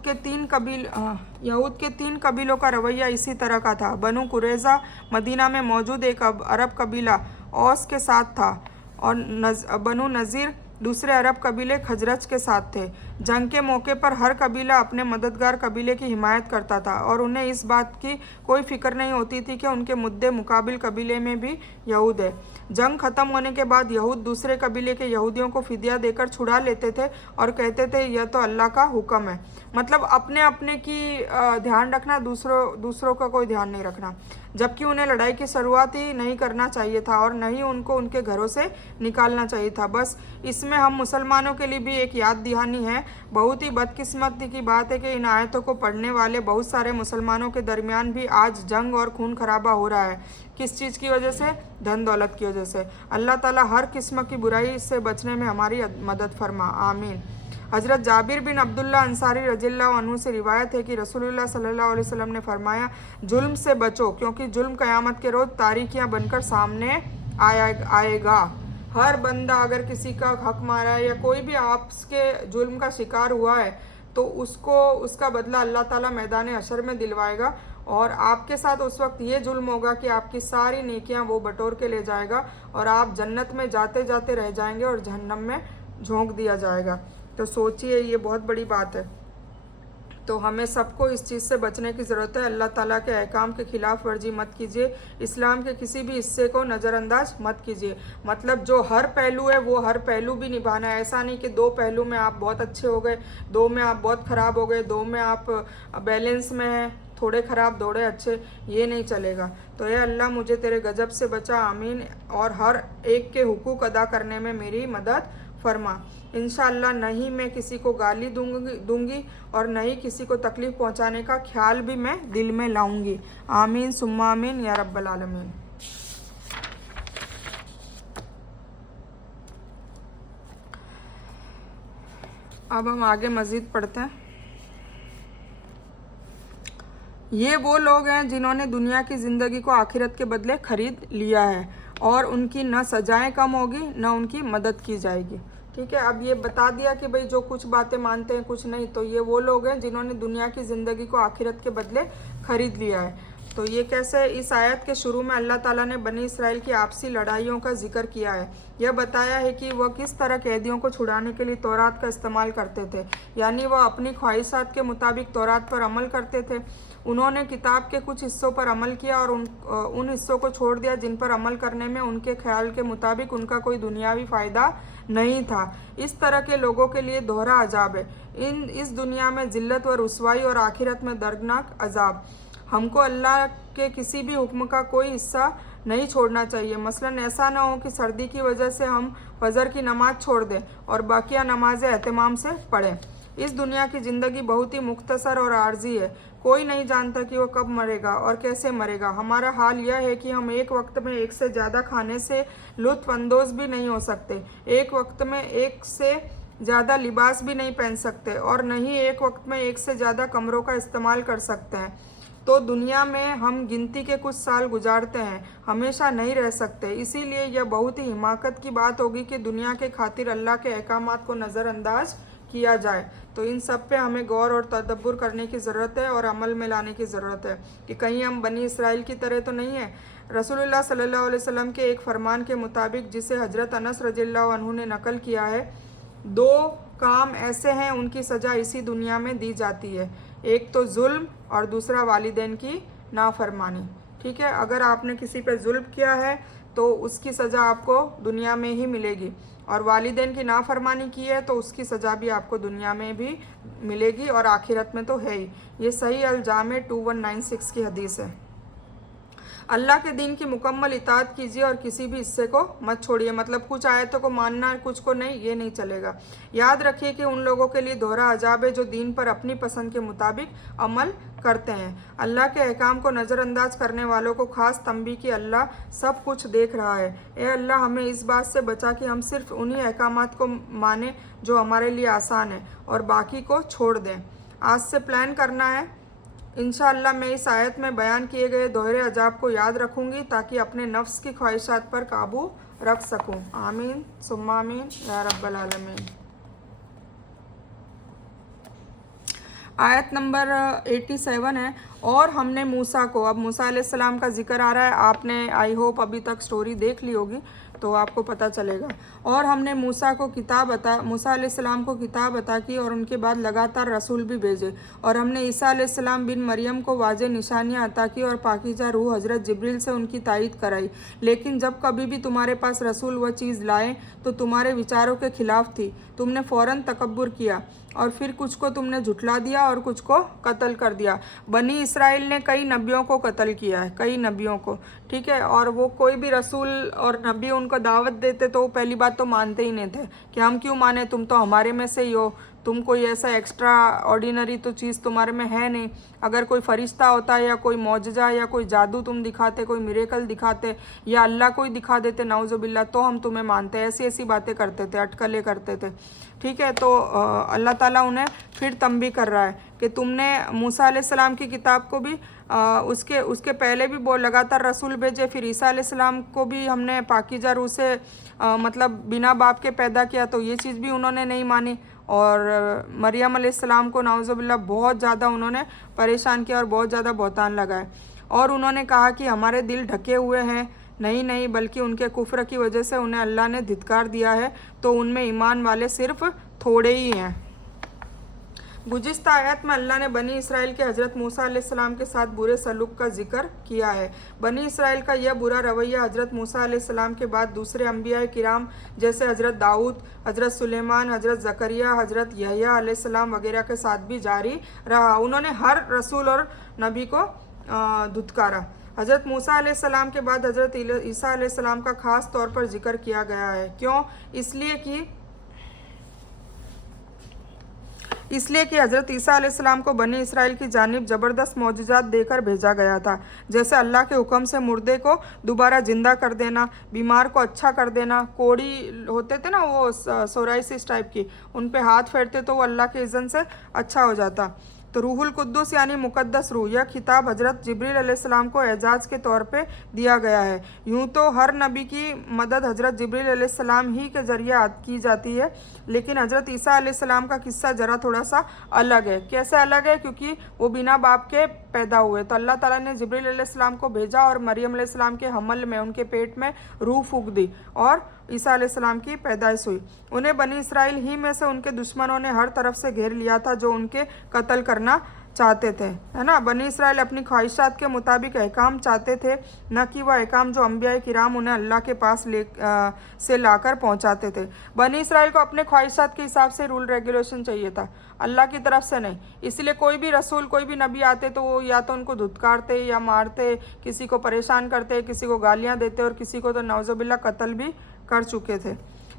के तीन कबीलों का रवैया इसी तरह का था। बनु कुरैज़ा मदीना में मौजूद एक अरब कबीला औस के साथ था और बनु नज़ीर दूसरे अरब कबीले खजरज के साथ थे। जंग के मौके पर हर कबीला अपने मददगार कबीले की हिमायत करता था और उन्हें इस बात की कोई फिक्र नहीं होती थी कि उनके मुद्दे मुकाबिल कबीले में भी यहूद है। जंग ख़त्म होने के बाद यहूद दूसरे कबीले के यहूदियों को फिदिया देकर छुड़ा लेते थे और कहते थे यह तो अल्लाह का हुक्म है। मतलब अपने अपने की ध्यान रखना, दूसरों का कोई ध्यान नहीं रखना। जबकि उन्हें लड़ाई की शुरुआत ही नहीं करना चाहिए था और नहीं उनको उनके घरों से निकालना चाहिए था। बस इसमें हम मुसलमानों के लिए भी एक याद दहानी है। बहुत ही बदकिस्मती की बात है कि इन आयतों को पढ़ने वाले बहुत सारे मुसलमानों के दरमियान भी आज जंग और खून खराबा हो रहा है। किस चीज़ की वजह से? धन दौलत की वजह से। अल्लाह ताला हर किस्म की बुराई से बचने में हमारी मदद फरमा। आमीन। हज़रत जाबिर बिन अब्दुल्ला अंसारी रज़ियल्लाहु अन्हु से रिवायत है कि रसूलुल्लाह सल्लल्लाहु अलैहि वसल्लम ने फरमाया, जुल्म से बचो क्योंकि जुल्म क़यामत के रोज़ तारीकियाँ बनकर सामने आएगा। हर बंदा अगर किसी का हक मारा है या कोई भी आपके जुल्म का शिकार हुआ है तो उसका बदला अल्लाह ताला मैदान अशर में दिलवाएगा और आपके साथ उस वक्त ये जुल्म होगा कि आपकी सारी नेकियां वो बटोर के ले जाएगा और आप जन्नत में जाते जाते रह जाएंगे और जहन्नम में झोंक दिया जाएगा। तो सोचिए, ये बहुत बड़ी बात है। तो हमें सबको इस चीज़ से बचने की ज़रूरत है। अल्लाह ताला के अहकाम के ख़िलाफ़ वर्जी मत कीजिए। इस्लाम के किसी भी हिस्से को नज़रअंदाज मत कीजिए। मतलब जो हर पहलू है वो हर पहलू भी निभाना है। ऐसा नहीं कि दो पहलू में आप बहुत अच्छे हो गए, दो में आप बहुत ख़राब हो गए, दो में आप बैलेंस में हैं, थोड़े ख़राब थोड़े अच्छे, ये नहीं चलेगा। तो ये अल्लाह मुझे तेरे गजब से बचा। आमीन। और हर एक के हुकूक अदा करने में मेरी मदद फरमा। इंशाअल्लाह नहीं मैं किसी को गाली दूंगी और नहीं किसी को तकलीफ़ पहुंचाने का ख्याल भी मैं दिल में लाऊंगी। आमीन सुम्मा आमीन या रब्बल आलमीन। अब हम आगे मज़ीद पढ़ते हैं। ये वो लोग हैं जिन्होंने दुनिया की ज़िंदगी को आखिरत के बदले ख़रीद लिया है और उनकी न सजाएं कम होगी न उनकी मदद की जाएगी। ठीक ठीक है। अब ये बता दिया कि भाई जो कुछ बातें मानते हैं कुछ नहीं, तो ये वो लोग हैं जिन्होंने दुनिया की ज़िंदगी को आखिरत के बदले खरीद लिया है। तो ये कैसे, इस आयत के शुरू में अल्लाह ताला ने बनी इसराइल की आपसी लड़ाइयों का जिक्र किया है। यह बताया है कि वह किस तरह कैदियों को छुड़ाने के लिए तौरात का इस्तेमाल करते थे, यानी वह अपनी ख्वाहिशात के मुताबिक तौरात पर अमल करते थे। उन्होंने किताब के कुछ हिस्सों पर अमल किया और उन हिस्सों को छोड़ दिया जिन पर अमल करने में उनके ख्याल के मुताबिक उनका कोई दुनियावी फ़ायदा नहीं था। इस तरह के लोगों के लिए दोहरा अजाब है, इस दुनिया में जिल्लत व रुसवाई और आखिरत में दर्दनाक अजाब। हमको अल्लाह के किसी भी हुक्म का कोई हिस्सा नहीं छोड़ना चाहिए। मसलन ऐसा ना हो कि सर्दी की वजह से हम फजर की नमाज छोड़ दें और बाकिया नमाजें एहतमाम से पढ़ें। इस दुनिया की ज़िंदगी बहुत ही मुख्तसर और आर्जी है। कोई नहीं जानता कि वो कब मरेगा और कैसे मरेगा। हमारा हाल यह है कि हम एक वक्त में एक से ज़्यादा खाने से लुत्फ़ अंदोज़ भी नहीं हो सकते, एक वक्त में एक से ज़्यादा लिबास भी नहीं पहन सकते और न ही एक वक्त में एक से ज़्यादा कमरों का इस्तेमाल कर सकते हैं। तो दुनिया में हम गिनती के कुछ साल गुजारते हैं, हमेशा नहीं रह सकते। इसीलिए यह बहुत ही हिमाकत की बात होगी कि दुनिया के खातिर अल्लाह के अहकामात को नज़रअंदाज किया जाए। तो इन सब पे हमें गौर और तदब्बुर करने की ज़रूरत है और अमल में लाने की ज़रूरत है कि कहीं हम बनी इसराइल की तरह तो नहीं है। रसूलुल्लाह सल्लल्लाहु अलैहि वसल्लम के एक फरमान के मुताबिक, जिसे हज़रत अनस रज़ियल्लाहु अन्हु ने नकल किया है, 2 काम ऐसे हैं उनकी सज़ा इसी दुनिया में दी जाती है, एक तो जुल्म और दूसरा वालिदैन की नाफरमानी। ठीक है, अगर आपने किसी पे जुल्म किया है तो उसकी सज़ा आपको दुनिया में ही मिलेगी, और वालिदैन की नाफरमानी की है तो उसकी सज़ा भी आपको दुनिया में भी मिलेगी और आखिरत में तो है ही। ये सही अल-जामे 2196 की हदीस है। अल्लाह के दीन की मुकम्मल इताअत कीजिए और किसी भी हिस्से को मत छोड़िए। मतलब कुछ आयतों को मानना कुछ को नहीं, ये नहीं चलेगा। याद रखिए कि उन लोगों के लिए दोहरा अजाब है जो दीन पर अपनी पसंद के मुताबिक अमल करते हैं। अल्लाह के अहकाम को नज़रअंदाज करने वालों को खास तंबीह कि अल्लाह सब कुछ देख रहा है। ए अल्लाह, हमें इस बात से बचा कि हम सिर्फ उन्हीं अहकामात को माने जो हमारे लिए आसान है और बाकी को छोड़ दें। आज से प्लान करना है। इंशाअल्लाह मैं इस आयत में बयान किए गए दोहरे अजाब को याद रखूँगी ताकि अपने नफ्स की ख्वाहिशात पर काबू रख सकूँ। आमीन सुम्मा आमीन या रब्बल आलमीन। आयत नंबर 87 है। और हमने मूसा को, अब मूसा अलैहिस्सलाम का जिक्र आ रहा है, आपने आई होप अभी तक स्टोरी देख ली होगी तो आपको पता चलेगा। और हमने मूसा अलैहिस्सलाम को किताब अता की और उनके बाद लगातार रसूल भी भेजे। और हमने ईसा अलैहिस्सलाम बिन मरियम को वाज़े निशानियाँ अता की और पाकीज़ा रूह हज़रत जिब्रील से उनकी तायीद कराई। लेकिन जब कभी भी तुम्हारे पास रसूल वह चीज़ लाए तो तुम्हारे विचारों के खिलाफ थी, तुमने फ़ौरन तकब्बुर किया और फिर कुछ को तुमने झुठला दिया और कुछ को कत्ल कर दिया। बनी इसराइल ने कई नबियों को कत्ल किया है, कई नबियों को, ठीक है। और वो कोई भी रसूल और नबी उनको दावत देते तो वो पहली बात तो मानते ही नहीं थे कि हम क्यों माने, तुम तो हमारे में से ही हो, तुम कोई ऐसा एक्स्ट्रा ऑर्डिनरी तो चीज़ तुम्हारे में है नहीं। अगर कोई फरिश्ता होता या कोई मौजज़ा या कोई जादू तुम दिखाते, कोई मिरेकल दिखाते या अल्लाह को ही दिखा देते नाउज़ुबिल्लाह, तो हम तुम्हें मानते। ऐसी ऐसी बातें करते थे, अटकलें करते थे, ठीक है। तो अल्लाह ताला उन्हें फिर तंबीह कर रहा है कि तुमने मूसा अलैहिस्सलाम की किताब को भी उसके पहले भी वो लगातार रसूल भेजे, फिर ईसा अलैहिस्सलाम को भी हमने पाकीज़ा रूह से मतलब बिना बाप के पैदा किया, तो ये चीज़ भी उन्होंने नहीं मानी। और मरियम अलैहिस्सलाम को नाउज़ुबिल्लाह बहुत ज़्यादा उन्होंने परेशान किया और बहुत ज़्यादा बहतान लगाए। और उन्होंने कहा कि हमारे दिल ढके हुए हैं, नहीं बल्कि उनके कुफ्र की वजह से उन्हें अल्लाह ने धिक्कार दिया है, तो उनमें ईमान वाले सिर्फ थोड़े ही हैं। गुज़िश्ता आयत में अल्लाह ने बनी इसराइल के हज़रत मूसा अलैहिस्सलाम के साथ बुरे सलूक का जिक्र किया है। बनी इसराइल का यह बुरा रवैया हज़रत मूसा अलैहिस्सलाम के बाद दूसरे अंबिया किराम जैसे हज़रत दाऊद, हज़रत सुलेमान, हज़रत ज़करिया, हज़रत यहया अलैहिस्सलाम वगैरह के साथ भी जारी रहा। उन्होंने हर रसूल और नबी को धुतकारा। हज़रत मूसा अलैहिस्सलाम के बाद हज़रत ईसा अलैहिस्सलाम का ख़ास तौर पर जिक्र किया गया है। क्यों? इसलिए कि हज़रत ईसा अलैहिस्सलाम को बनी इसराइल की जानिब ज़बरदस्त मौजज़ात देकर भेजा गया था, जैसे अल्लाह के हुक्म से मुर्दे को दोबारा ज़िंदा कर देना, बीमार को अच्छा कर देना, कोड़ी होते थे ना वो सोराइसिस टाइप की, उन पे हाथ फेरते तो वो अल्लाह के इज़्ज़न से अच्छा हो जाता। तो रूहुल कुद्दूस यानी मुकद्दस रूह, यह खिताब हज़रत जिब्रील अलैहिस्सलाम को एजाज़ के तौर पे दिया गया है। यूँ तो हर नबी की मदद हज़रत जिब्रील अलैहिस्सलाम ही के ज़रिए की जाती है, लेकिन हज़रत ईसा अलैहिस्सलाम का किस्सा ज़रा थोड़ा सा अलग है। कैसे अलग है? क्योंकि वो बिना बाप के पैदा हुए, तो अल्लाह ताला ने जिब्रील अलैहिस्सलाम को भेजा और मरियम अलैहिस्सलाम के हमल में उनके पेट में रूह फूंक दी और ईसा अलैहिस्सलाम की पैदाइश हुई। उन्हें बनी इसराइल ही में से उनके दुश्मनों ने हर तरफ से घेर लिया था, जो उनके कत्ल करना चाहते थे, है ना। बनी इसराइल अपनी ख्वाहिशात के मुताबिक अहकाम चाहते थे, न कि वह अहकाम जो अंबिया किराम उन्हें अल्लाह के पास से लाकर पहुंचाते थे। बनी इसराइल को अपने ख्वाहिशात के हिसाब से रूल रेगुलेशन चाहिए था, अल्लाह की तरफ से नहीं। इसलिए कोई भी रसूल, कोई भी नबी आते तो वो या तो उनको धुतकारते या मारते, किसी को परेशान करते, किसी को गालियाँ देते और किसी को तो नौजुबिल्ला कत्ल भी कर चुके थे।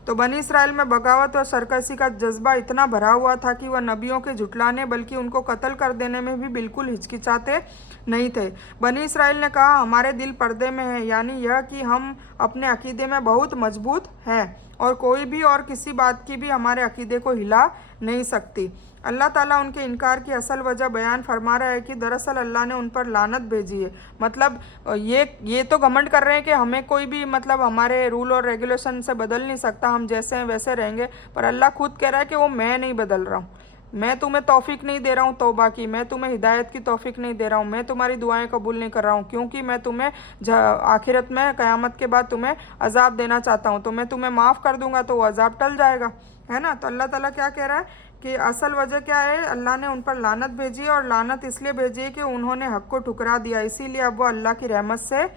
तो बनी इसराइल में बगावत और सरकशी का जज्बा इतना भरा हुआ था कि वह नबियों के झुटलाने बल्कि उनको कत्ल कर देने में भी बिल्कुल हिचकिचाते नहीं थे। बनी इसराइल ने कहा, हमारे दिल पर्दे में है, यानी यह कि हम अपने अकीदे में बहुत मजबूत हैं और कोई भी और किसी बात की भी हमारे अकीदे को हिला नहीं सकती। अल्लाह ताला उनके इनकार की असल वजह बयान फरमा रहा है कि दरअसल अल्लाह ने उन पर लानत भेजी है। मतलब ये तो घमंड कर रहे हैं कि हमें कोई भी मतलब हमारे रूल और रेगुलेशन से बदल नहीं सकता, हम जैसे हैं वैसे रहेंगे, पर अल्लाह खुद कह रहा है कि वो मैं नहीं बदल रहा हूँ, मैं तुम्हें तौफीक नहीं दे रहा हूँ तौबा की, मैं तुम्हें हिदायत की तौफीक नहीं दे रहा हूँ, मैं तुम्हारी दुआएं कबूल नहीं कर रहा हूँ, क्योंकि मैं तुम्हें आखिरत में क़यामत के बाद तुम्हें अजाब देना चाहता हूँ। तो मैं तुम्हें माफ़ कर दूंगा तो वो अजाब टल जाएगा, है ना। तो अल्लाह ताला क्या कह रहा है कि असल वजह क्या है, अल्लाह ने उन पर लानत भेजी है और लानत इसलिए भेजी है कि उन्होंने हक़ को ठुकरा दिया, इसीलिए अब वो अल्लाह की रहमत से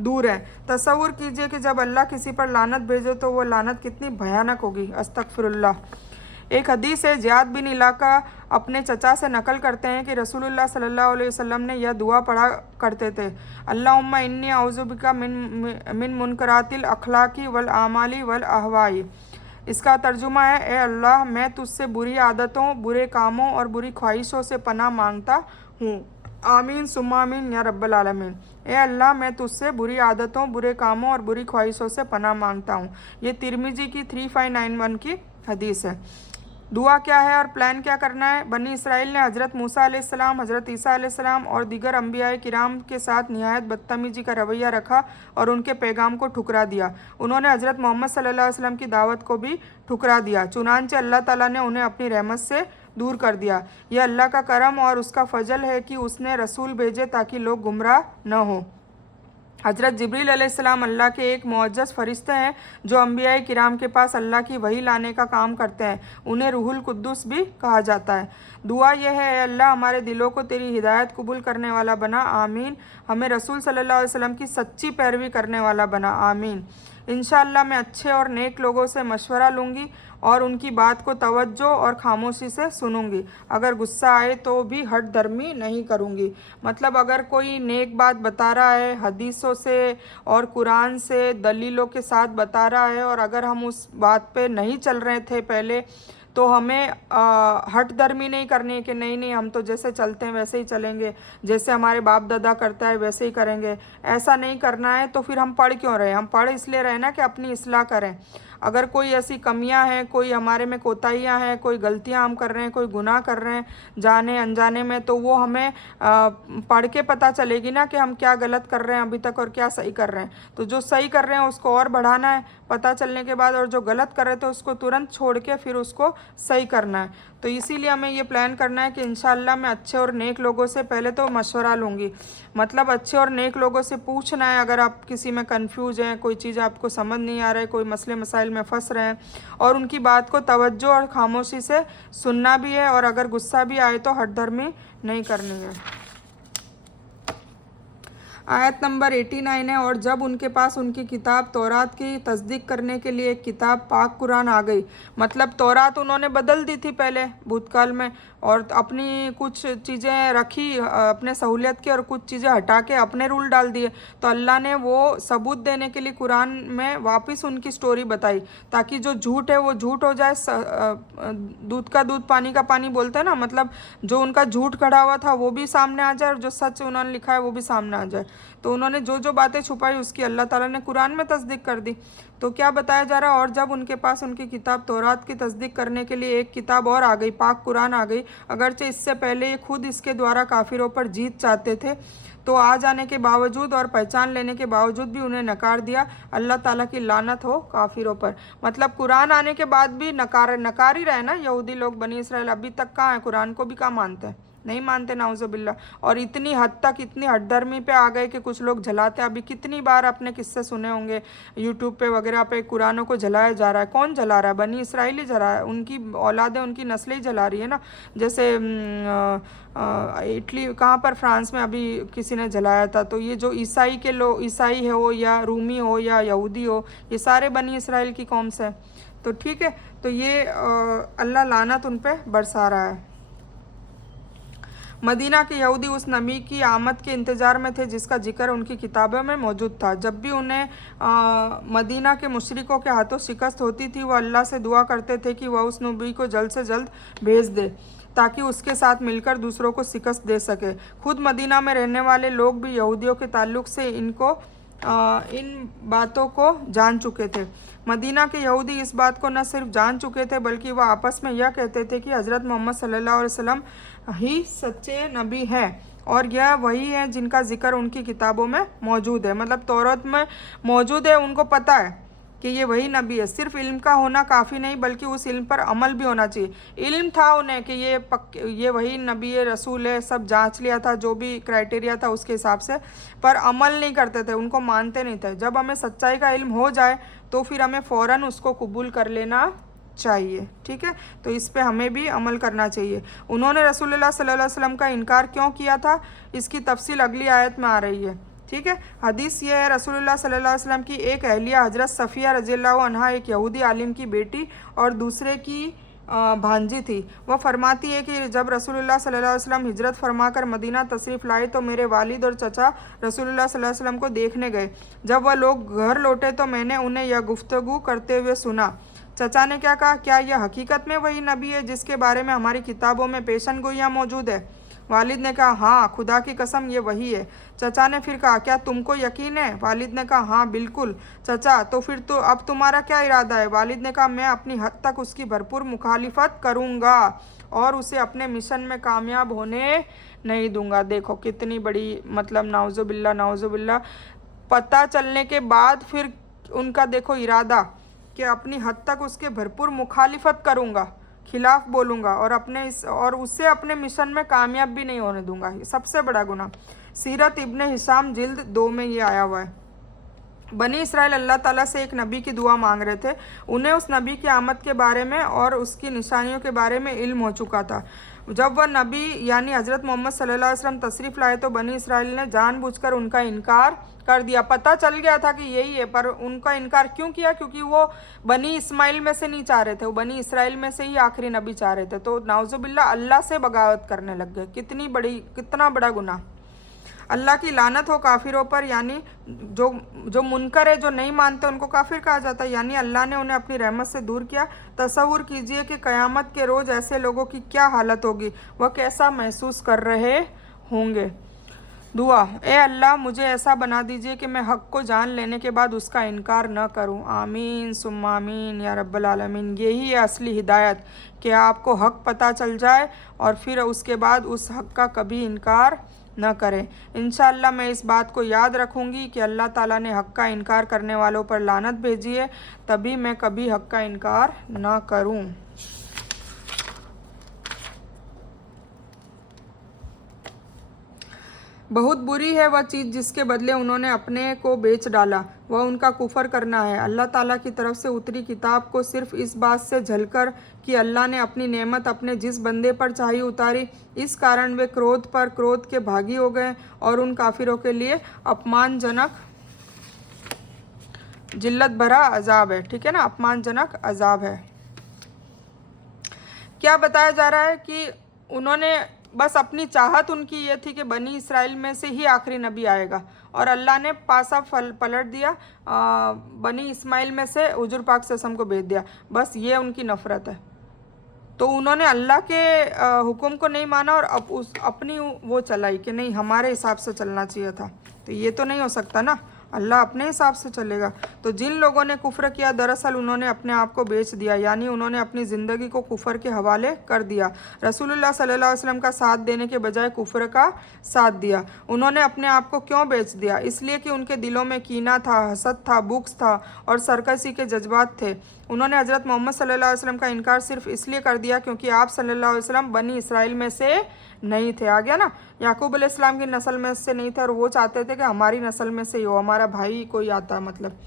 दूर है। तसव्वुर कीजिए कि जब अल्लाह किसी पर लानत भेजे तो वो लानत कितनी भयानक होगी। अस्तगफिरुल्लाह। एक हदीस है, ज़ियाद बिन इलाका अपने चचा से नकल करते हैं कि रसूलुल्लाह सल्लल्लाहु अलैहि वसल्लम ने यह दुआ पढ़ा करते थे, अल्लाहुम्मा इन्नी औज़ु बिका मिन मुनकरातिल अखलाकी वल आमाली वल अहवाई। इसका तर्जुमा है, ए अल्लाह मैं तुझसे बुरी आदतों, बुरे कामों और बुरी ख्वाहिशों से पनाह मांगता हूँ। आमीन सुम्मा आमीन या रब्बल आलमीन। ए अल्लाह मैं तुझसे बुरी आदतों, बुरे कामों और बुरी ख्वाहिशों से पनाह मांगता हूँ। ये तिरमिजी की 3591 की हदीस है। दुआ क्या है और प्लान क्या करना है? बनी इसराइल ने हज़रत मूसा अलैहिस्सलाम, हज़रत ईसा अलैहिस्सलाम और दीगर अंबिया किराम के साथ निहायत बदतमीजी का रवैया रखा और उनके पैगाम को ठुकरा दिया। उन्होंने हज़रत मोहम्मद सल्लल्लाहु अलैहि वसल्लम की दावत को भी ठुकरा दिया, चुनांचे अल्लाह ताला ने उन्हें अपनी रहमत से दूर कर दिया। यह अल्लाह का करम और उसका फजल है कि उसने रसूल भेजे ताकि लोग गुमराह न हों। हज़रत जिब्रील अलैहिस्सलाम अल्लाह के एक मुअज्जज़ फ़रिश्ते हैं जो अंबिया किराम के पास अल्लाह की वही लाने का काम करते हैं। उन्हें रूहुल कुद्दूस भी कहा जाता है। दुआ यह है, अल्लाह हमारे दिलों को तेरी हिदायत कबूल करने वाला बना, आमीन। हमें रसूल सल्लल्लाहु अलैहि वसल्लम की सच्ची पैरवी करने वाला बना, आमीन। इंशाअल्लाह मैं अच्छे और नेक लोगों से मशवरा लूँगी और उनकी बात को तवज्जो और खामोशी से सुनूंगी। अगर गुस्सा आए तो भी हट धर्मी नहीं करूंगी। मतलब अगर कोई नेक बात बता रहा है हदीसों से और कुरान से दलीलों के साथ बता रहा है और अगर हम उस बात पे नहीं चल रहे थे पहले, तो हमें हट धर्मी नहीं करनी है कि नहीं नहीं हम तो जैसे चलते हैं वैसे ही चलेंगे, जैसे हमारे बाप दादा करता है वैसे ही करेंगे। ऐसा नहीं करना है। तो फिर हम पढ़ क्यों रहे? हम पढ़ इसलिए रहे ना कि अपनी इस्लाह करें। अगर कोई ऐसी कमियां हैं, कोई हमारे में कोताहियां हैं, कोई गलतियां हम कर रहे हैं, कोई गुनाह कर रहे हैं जाने अनजाने में, तो वो हमें पढ़ के पता चलेगी ना कि हम क्या गलत कर रहे हैं अभी तक और क्या सही कर रहे हैं। तो जो सही कर रहे हैं उसको और बढ़ाना है पता चलने के बाद, और जो गलत कर रहे थे उसको तुरंत छोड़ के फिर उसको सही करना है। तो इसीलिए हमें ये प्लान करना है कि इंशाअल्लाह मैं अच्छे और नेक लोगों से पहले तो मशवरा लूँगी। मतलब अच्छे और नेक लोगों से पूछना है अगर आप किसी में कंफ्यूज हैं, कोई चीज़ आपको समझ नहीं आ रहा है, कोई मसले मसाइल में फंस रहे हैं, और उनकी बात को तवज्जो और खामोशी से सुनना भी है। और अगर गुस्सा भी आए तो हठधर्मी नहीं करनी है। आयत नंबर 89 है, और जब उनके पास उनकी किताब तौरात की तस्दीक करने के लिए एक किताब पाक कुरान आ गई। मतलब तौरात उन्होंने बदल दी थी पहले भूतकाल में और अपनी कुछ चीज़ें रखी अपने सहूलियत की और कुछ चीज़ें हटा के अपने रूल डाल दिए। तो अल्लाह ने वो सबूत देने के लिए कुरान में वापस उनकी स्टोरी बताई ताकि जो झूठ है वो झूठ हो जाए। दूध का दूध पानी का पानी बोलते हैं ना, मतलब जो उनका झूठ खड़ा हुआ था वो भी सामने आ जाए और जो सच उन्होंने लिखा है वो भी सामने आ जाए। तो उन्होंने जो जो बातें छुपाई उसकी अल्लाह ताला ने कुरान में तस्दीक कर दी। तो क्या बताया जा रहा है, और जब उनके पास उनकी किताब तौरात की तस्दीक करने के लिए एक किताब और आ गई, पाक कुरान आ गई, अगरचे इससे पहले ये खुद इसके द्वारा काफिरों पर जीत चाहते थे, तो आ जाने के बावजूद और पहचान लेने के बावजूद भी उन्हें नकार दिया। अल्लाह ताला की लानत हो काफिरों पर। मतलब कुरान आने के बाद भी नकार ही रहे ना यहूदी लोग, बनी इसराइल अभी तक कहाँ है, कुरान को भी कहाँ मानते हैं, नहीं मानते नाउजुबिल्ला। और इतनी हद तक इतनी हठधर्मी पे आ गए कि कुछ लोग जलाते हैं। अभी कितनी बार आपने किस्से सुने होंगे यूट्यूब पे वगैरह पे, कुरानों को जलाया जा रहा है। कौन जला रहा है, बनी इसराइल ही जला रहा है, उनकी औलादें उनकी नस्लें ही जला रही है ना। जैसे इटली कहाँ पर, फ्रांस में अभी किसी ने जलाया था। तो ये जो ईसाई के लोग, ईसाई हो या रूमी हो या यहूदी हो, ये सारे बनी इसराइल की कौम से। तो ठीक है, तो ये अल्लाह लानत उन पे बरसा रहा है। मदीना के यहूदी उस नबी की आमद के इंतज़ार में थे जिसका जिक्र उनकी किताबों में मौजूद था। जब भी उन्हें मदीना के मुशरिकों के हाथों शिकस्त होती थी, वह अल्लाह से दुआ करते थे कि वह उस नबी को जल्द से जल्द भेज दे ताकि उसके साथ मिलकर दूसरों को शिकस्त दे सके। खुद मदीना में रहने वाले लोग भी यहूदियों के ताल्लुक से इन बातों को जान चुके थे। मदीना के यहूदी इस बात को न सिर्फ जान चुके थे बल्कि वह आपस में यह कहते थे कि हज़रत मोहम्मद सल्लल्लाहु अलैहि वसल्लम ही सच्चे नबी हैं और यह वही है जिनका जिक्र उनकी किताबों में मौजूद है। मतलब तौरात में मौजूद है, उनको पता है कि ये वही नबी है। सिर्फ इल्म का होना काफ़ी नहीं बल्कि उस इल्म पर अमल भी होना चाहिए। इल्म था उन्हें कि ये वही नबी है, रसूल है, सब जांच लिया था, जो भी क्राइटेरिया था उसके हिसाब से, पर अमल नहीं करते थे, उनको मानते नहीं थे। जब हमें सच्चाई का इल्म हो जाए तो फिर हमें फ़ौरन उसको कबूल कर लेना चाहिए। ठीक है, तो इस पे हमें भी अमल करना चाहिए। उन्होंने रसूलुल्लाह सल्लल्लाहु अलैहि वसल्लम का इनकार क्यों किया था, इसकी तफसील अगली आयत में आ रही है। ठीक है, हदीस ये है, रसूलुल्लाह सल्लल्लाहु अलैहि वसल्लम की एक अहलिया हजरत सफ़िया रज़ियल्लाहु अन्हा एक यहूदी आलिम की बेटी और दूसरे की भांजी थी। वह फरमाती है कि जब रसूलुल्लाह सल्लल्लाहु अलैहि वसल्लम हिजरत फरमाकर मदीना तशरीफ़ लाए तो मेरे वालिद और चचा रसूलुल्लाह सल्लल्लाहु अलैहि वसल्लम को देखने गए। जब वह लोग घर लौटे तो मैंने उन्हें यह गुफ्तगू करते हुए सुना। चचा ने क्या कहा, क्या यह हकीकत में वही नबी है जिसके बारे में हमारी किताबों में पेशन गोइयाँ मौजूद है। वालिद ने कहा, हाँ खुदा की कसम ये वही है। चचा ने फिर कहा, क्या तुमको यकीन है। वालिद ने कहा, हाँ बिल्कुल। चचा, तो फिर तो अब तुम्हारा क्या इरादा है। वालिद ने कहा, मैं अपनी हद तक उसकी भरपूर मुखालिफत करूँगा और उसे अपने मिशन में कामयाब होने नहीं दूंगा। देखो कितनी बड़ी, मतलब नाउजुबिल्ला पता चलने के बाद फिर उनका देखो इरादा कि अपनी हद तक उसके भरपूर मुखालिफत करूँगा, खिलाफ बोलूँगा और उससे अपने मिशन में कामयाब भी नहीं होने दूंगा। ये सबसे बड़ा गुनाह। सीरत इब्ने हिशाम जिल्द 2 में ये आया हुआ है। बनी इसराइल अल्लाह ताला से एक नबी की दुआ मांग रहे थे। उन्हें उस नबी की आमद के बारे में और उसकी निशानियों के बारे में इल्म हो चुका था। जब वह नबी यानी हज़रत मोहम्मद सल्लल्लाहु अलैहि वसल्लम तशरीफ़ लाए तो बनी इसराइल ने जानबूझकर उनका इनकार कर दिया। पता चल गया था कि यही है, पर उनका इनकार क्यों किया, क्योंकि वो बनी इस्माइल में से नहीं चाह रहे थे, वो बनी इसराइल में से ही आखिरी नबी चाह रहे थे। तो नाउजुबिल्ला अल्लाह से बगावत करने लग गए। कितना बड़ा गुनाह। अल्लाह की लानत हो काफिरों पर, यानी जो मुनकर है, जो नहीं मानते उनको काफिर कहा जाता है, यानी अल्लाह ने उन्हें अपनी रहमत से दूर किया। तसव्वुर कीजिए कि क़यामत के रोज़ ऐसे लोगों की क्या हालत होगी, वह कैसा महसूस कर रहे होंगे। दुआ, ए अल्लाह मुझे ऐसा बना दीजिए कि मैं हक़ को जान लेने के बाद उसका इनकार न करूं। आमीन सुम्मा आमीन या रब्बल आलमीन। यही है असली हिदायत कि आपको हक़ पता चल जाए और फिर उसके बाद उस हक़ का कभी इनकार न करें। इंशाअल्लाह मैं इस बात को याद रखूँगी कि अल्लाह ताला ने हक़ का इनकार करने वालों पर लानत भेजी है, तभी मैं कभी हक़ का इनकार न करूँ। बहुत बुरी है वह चीज़ जिसके बदले उन्होंने अपने को बेच डाला, वह उनका कुफर करना है। अल्लाह ताला की तरफ से उतरी किताब को सिर्फ इस बात से झलकर कि अल्लाह ने अपनी नेमत अपने जिस बंदे पर चाही उतारी, इस कारण वे क्रोध पर क्रोध के भागी हो गए और उन काफिरों के लिए अपमानजनक जिल्लत भरा अजाब है। ठीक है ना, अपमानजनक अजाब है। क्या बताया जा रहा है कि उन्होंने बस अपनी चाहत उनकी ये थी कि बनी इसराइल में से ही आखिरी नबी आएगा और अल्लाह ने पासा पलट दिया, बनी इस्माइल में से हुजूर पाक सल्लल्लाहु अलैहि वसल्लम को भेज दिया। बस ये उनकी नफ़रत है। तो उन्होंने अल्लाह के हुक्म को नहीं माना और अपनी वो चलाई कि नहीं हमारे हिसाब से चलना चाहिए था। तो ये तो नहीं हो सकता ना, अल्लाह अपने हिसाब से चलेगा। तो जिन लोगों ने कुफ्र किया दरअसल उन्होंने अपने आप को बेच दिया, यानी उन्होंने अपनी ज़िंदगी को कुफ्र के हवाले कर दिया। रसूलुल्लाह सल्लल्लाहु अलैहि वसल्लम का साथ देने के बजाय कुफ्र का साथ दिया। उन्होंने अपने आप को क्यों बेच दिया? इसलिए कि उनके दिलों में कीना था, हसद था, बुग़्ज़ था और सरकशी के जज्बात थे। उन्होंने हज़रत मोहम्मद सल्लल्लाहु अलैहि वसल्लम का इनकार सिर्फ इसलिए कर दिया क्योंकि आप सल्लल्लाहु अलैहि वसल्लम बनी इसराइल में से नहीं थे। आ गया ना, याकूब अलैहिस्सलाम की नस्ल में से नहीं थे और वो चाहते थे कि हमारी नस्ल में से ही हो, हमारा भाई कोई आता है। मतलब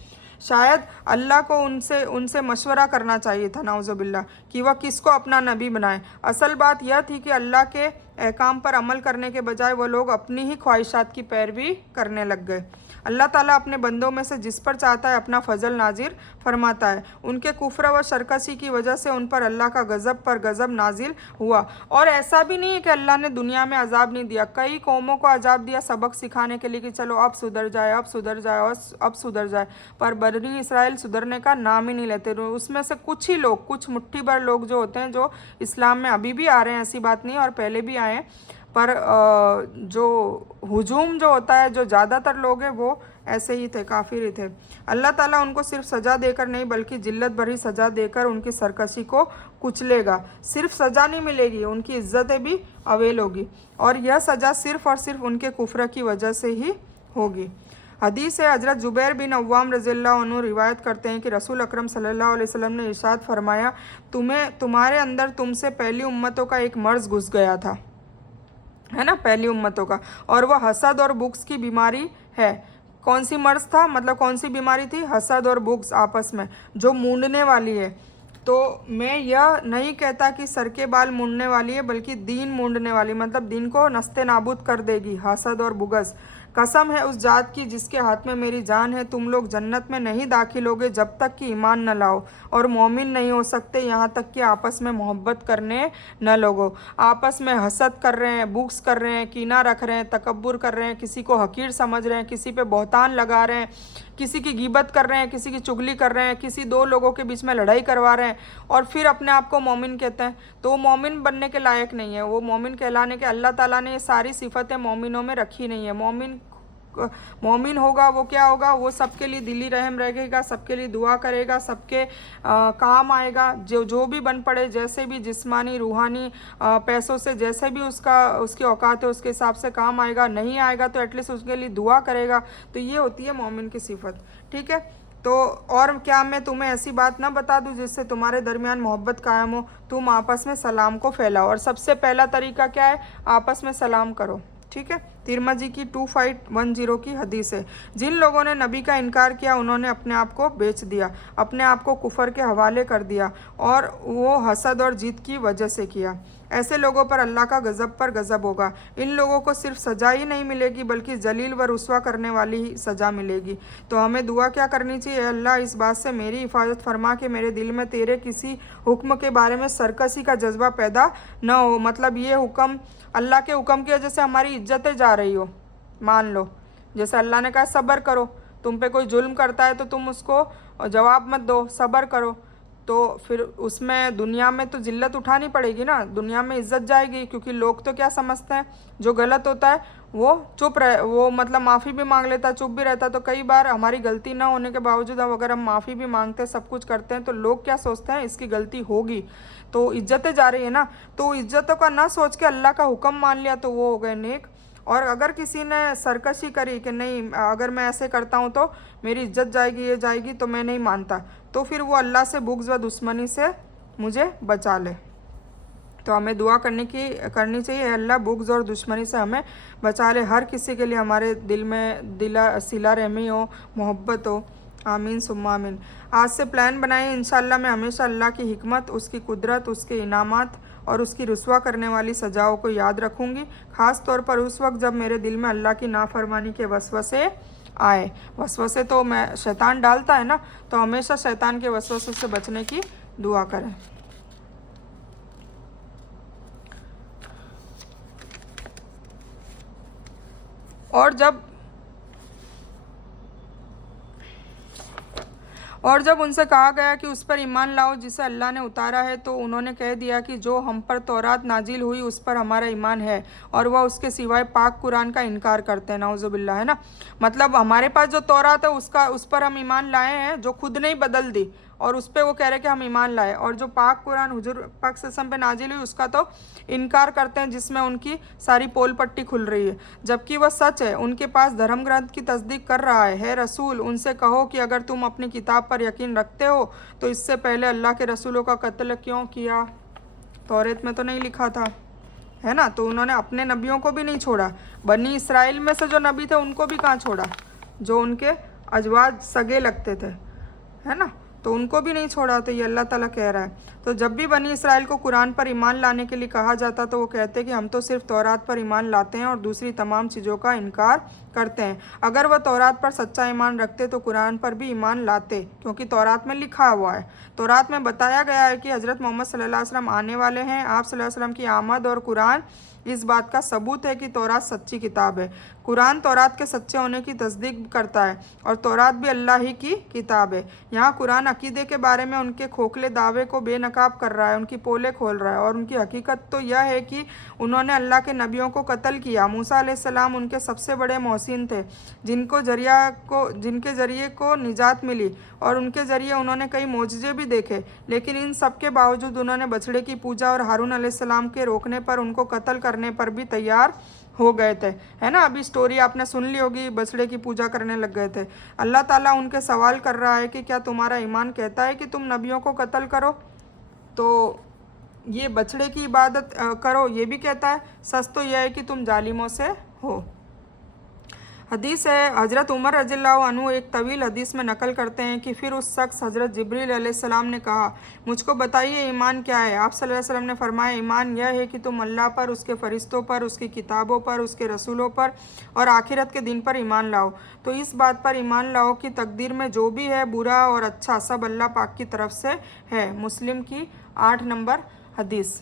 शायद अल्लाह को उनसे उनसे मशवरा करना चाहिए था नाउज़ुबिल्लाह कि वह किसको अपना नबी बनाए। असल बात यह थी कि अल्लाह के अहकाम पर अमल करने के बजाय वो लोग अपनी ही ख्वाहिशात की पैरवी करने लग गए। अल्लाह ताला अपने बंदों में से जिस पर चाहता है अपना फजल नाजिर फरमाता है। उनके कुफ्र व सरकशी की वजह से उन पर अल्लाह का गज़ब पर गज़ब नाजिल हुआ। और ऐसा भी नहीं है कि अल्लाह ने दुनिया में अजाब नहीं दिया, कई कौमों को अजाब दिया सबक सिखाने के लिए कि चलो अब सुधर जाए, अब सुधर जाए और अब सुधर जाए। पर बनी इसराइल सुधरने का नाम ही नहीं लेते। उसमें से कुछ ही लोग, कुछ मुट्ठी भर लोग जो होते हैं जो इस्लाम में अभी भी आ रहे हैं, ऐसी बात नहीं है, और पहले भी आए हैं, पर जो हुजूम जो होता है, जो ज़्यादातर लोग हैं वो ऐसे ही थे, काफिर ही थे। अल्लाह ताला उनको सिर्फ सज़ा देकर नहीं बल्कि जिल्लत भरी सज़ा देकर उनकी सरकशी को कुचलेगा। सिर्फ सज़ा नहीं मिलेगी, उनकी इज्जतें भी अवेल होगी और यह सज़ा सिर्फ और सिर्फ उनके कुफ्र की वजह से ही होगी। हदीस है, हज़रत जुबैर बिन अव्वाम रज़ियल्लाहु अन्हु रिवायत करते हैं कि रसूल अकरम सल्लल्लाहु अलैहि वसल्लम ने इरशाद फरमाया, तुम्हारे अंदर तुमसे पहली उम्मतों का एक मर्ज़ घुस गया था, है ना, पहली उम्मतों का, और वह हसद और बुग़्ज़ की बीमारी है। कौन सी मर्ज़ था, मतलब कौन सी बीमारी थी? हसद और बुग़्ज़ आपस में जो मूंढने वाली है। तो मैं यह नहीं कहता कि सर के बाल मूंढने वाली है, बल्कि दीन मूंढने वाली, मतलब दीन को नस्ते नाबूद कर देगी, हसद और बुग़्ज़। कसम है उस जात की जिसके हाथ में मेरी जान है, तुम लोग जन्नत में नहीं दाखिल होगे जब तक कि ईमान न लाओ, और मोमिन नहीं हो सकते यहाँ तक कि आपस में मोहब्बत करने न लगो। आपस में हसद कर रहे हैं, बुग़्ज़ कर रहे हैं, कीना रख रहे हैं, तकब्बुर कर रहे हैं, किसी को हकीर समझ रहे हैं, किसी पे बहतान लगा रहे हैं, किसी की गिबत कर रहे हैं, किसी की चुगली कर रहे हैं, किसी दो लोगों के बीच में लड़ाई करवा रहे हैं और फिर अपने आप को मोमिन कहते हैं। तो वो मोमिन बनने के लायक नहीं है। वो मोमिन कहलाने के अल्लाह ताला ने ये सारी सिफतें मोमिनों में रखी नहीं है। मोमिन होगा वो क्या होगा? वो सबके लिए दिली रहम रहेगा, सबके लिए दुआ करेगा, सबके काम आएगा, जो भी बन पड़े, जैसे भी जिस्मानी रूहानी पैसों से जैसे भी उसकी औकात है उसके हिसाब से काम आएगा, नहीं आएगा तो एटलीस्ट उसके लिए दुआ करेगा। तो ये होती है मोमिन की सिफत, ठीक है। तो और क्या मैं तुम्हें ऐसी बात ना बता दूं जिससे तुम्हारे दरमियान मोहब्बत कायम हो? तुम आपस में सलाम को फैलाओ, और सबसे पहला तरीका क्या है? आपस में सलाम करो, ठीक है। तिरमिज़ी की 2510 की हदीस है, जिन लोगों ने नबी का इनकार किया उन्होंने अपने आप को बेच दिया, अपने आप को कुफर के हवाले कर दिया, और वो हसद और जिद की वजह से किया। ऐसे लोगों पर अल्लाह का गज़ब पर गज़ब होगा। इन लोगों को सिर्फ सज़ा ही नहीं मिलेगी बल्कि जलील व रुस्वा करने वाली ही सज़ा मिलेगी। तो हमें दुआ क्या करनी चाहिए? अल्लाह इस बात से मेरी हिफाजत फरमा के मेरे दिल में तेरे किसी हुक्म के बारे में सरकशी का जज्बा पैदा न हो। मतलब ये हुक्म, अल्लाह के हुक्म की वजह से हमारी इज्जतें जा रही हो। मान लो जैसे अल्लाह ने कहा सब्र करो, तुम पे कोई जुल्म करता है तो तुम उसको जवाब मत दो, सब्र करो, तो फिर उसमें दुनिया में तो जिल्लत उठानी पड़ेगी ना, दुनिया में इज्जत जाएगी। क्योंकि लोग तो क्या समझते हैं, जो गलत होता है वो चुप रहे, वो मतलब माफ़ी भी मांग लेता, चुप भी रहता। तो कई बार हमारी गलती ना होने के बावजूद अब अगर हम माफ़ी भी मांगते हैं, सब कुछ करते हैं, तो लोग क्या सोचते हैं, इसकी गलती होगी तो इज्जतें जा रही है ना। तो इज्जतों का ना सोच के अल्लाह का हुक्म मान लिया तो वो हो गए नेक। और अगर किसी ने सरकशी करी कि नहीं अगर मैं ऐसे करता हूँ तो मेरी इज्जत जाएगी, ये जाएगी, तो मैं नहीं मानता, तो फिर वो अल्लाह से बुग़्ज़ व दुश्मनी से मुझे बचा ले। तो हमें दुआ करनी चाहिए, अल्लाह बुग़्ज़ और दुश्मनी से हमें बचा ले। हर किसी के लिए हमारे दिल में सिला रहमी हो, मोहब्बत हो। आमीन सुम्मा आमीन। आज से प्लान बनाइए, इंशाअल्लाह मैं हमेशा अल्लाह की हिकमत, उसकी कुदरत, उसके इनामात और उसकी रुस्वा करने वाली सजाओं को याद रखूँगी। ख़ास तौर पर उस वक्त जब मेरे दिल में अल्लाह की नाफरमानी के वसवसे आए। वसवसे तो मैं शैतान डालता है ना, तो हमेशा शैतान के वसवसे से बचने की दुआ करें। और जब उनसे कहा गया कि उस पर ईमान लाओ जिसे अल्लाह ने उतारा है, तो उन्होंने कह दिया कि जो हम पर तौरात नाजिल हुई उस पर हमारा ईमान है, और वह उसके सिवाय पाक कुरान का इनकार करते हैं। नाउजुबिल्लाह, है ना। मतलब हमारे पास जो तौरात है उस पर हम ईमान लाए हैं, जो खुद ने ही बदल दी, और उस पर वो कह रहे हैं कि हम ईमान लाए। और जो पाक कुरान हुजूर पाक सल्लल्लाहु अलैहि वसल्लम पे नाजिल हुई उसका तो इनकार करते हैं, जिसमें उनकी सारी पोल पट्टी खुल रही है, जबकि वह सच है। उनके पास धर्म ग्रंथ की तस्दीक कर रहा है रसूल, उनसे कहो कि अगर तुम अपनी किताब पर यकीन रखते हो तो इससे पहले अल्लाह के रसूलों का कत्ल क्यों किया? तौरात में तो नहीं लिखा था, है ना। तो उन्होंने अपने नबियों को भी नहीं छोड़ा, बनी इसराइल में से जो नबी थे उनको भी कहाँ छोड़ा, जो उनके अजवाज सगे लगते थे, है ना, तो उनको भी नहीं छोड़ा। तो ये अल्लाह ताला कह रहा है। तो जब भी बनी इसराइल को कुरान पर ईमान लाने के लिए कहा जाता तो वो कहते कि हम तो सिर्फ तौरात पर ईमान लाते हैं और दूसरी तमाम चीज़ों का इनकार करते हैं। अगर वह तौरात पर सच्चा ईमान रखते तो कुरान पर भी ईमान लाते, क्योंकि तौरात में लिखा हुआ है। तौरात में बताया गया है कि हज़रत मोहम्मद सल्लल्लाहु अलैहि वसल्लम आने वाले हैं। आप सल्लल्लाहु अलैहि वसल्लम की आमद और कुरान इस बात का सबूत है कि तौरात सच्ची किताब है। कुरान तौरात के सच्चे होने की तस्दीक करता है, और तौरात भी अल्लाह ही की किताब है। यहाँ कुरान अकीदे के बारे में उनके खोखले दावे को बेनकाब कर रहा है, उनकी पोलें खोल रहा है, और उनकी हकीकत तो यह है कि उन्होंने अल्लाह के नबियों को कत्ल किया। मूसा अलैहिस्सलाम उनके सबसे बड़े मोहसिन थे, जिनके ज़रिए को निजात मिली, और उनके ज़रिए उन्होंने कई मोजज़े भी देखे। लेकिन इन सब के बावजूद उन्होंने बछड़े की पूजा और हारून अलैहिस्सलाम के रोकने पर उनको कत्ल करने पर भी तैयार हो गए थे, है ना। अभी स्टोरी आपने सुन ली होगी, बछड़े की पूजा करने लग गए थे। अल्लाह ताला उनके सवाल कर रहा है कि क्या तुम्हारा ईमान कहता है कि तुम नबियों को कत्ल करो, तो ये बछड़े की इबादत करो ये भी कहता है। सच तो यह है कि तुम जालिमों से हो। हदीस है, हज़रत उमर रज़ियल्लाहु अन्हु एक तवील हदीस में नकल करते हैं कि फिर उस शख्स हज़रत जिब्रील अलैहिस्सलाम ने कहा, मुझको बताइए ईमान क्या है? आप सल्लल्लाहु अलैहि वसल्लम ने फरमाया, ईमान यह है कि तुम अल्लाह पर, उसके फ़रिश्तों पर, उसकी किताबों पर, उसके रसूलों पर और आखिरत के दिन पर ईमान लाओ। तो इस बात पर ईमान लाओ कि तकदीर में जो भी है, बुरा और अच्छा, सब अल्लाह पाक की तरफ से है। मुस्लिम की 8 नंबर हदीस।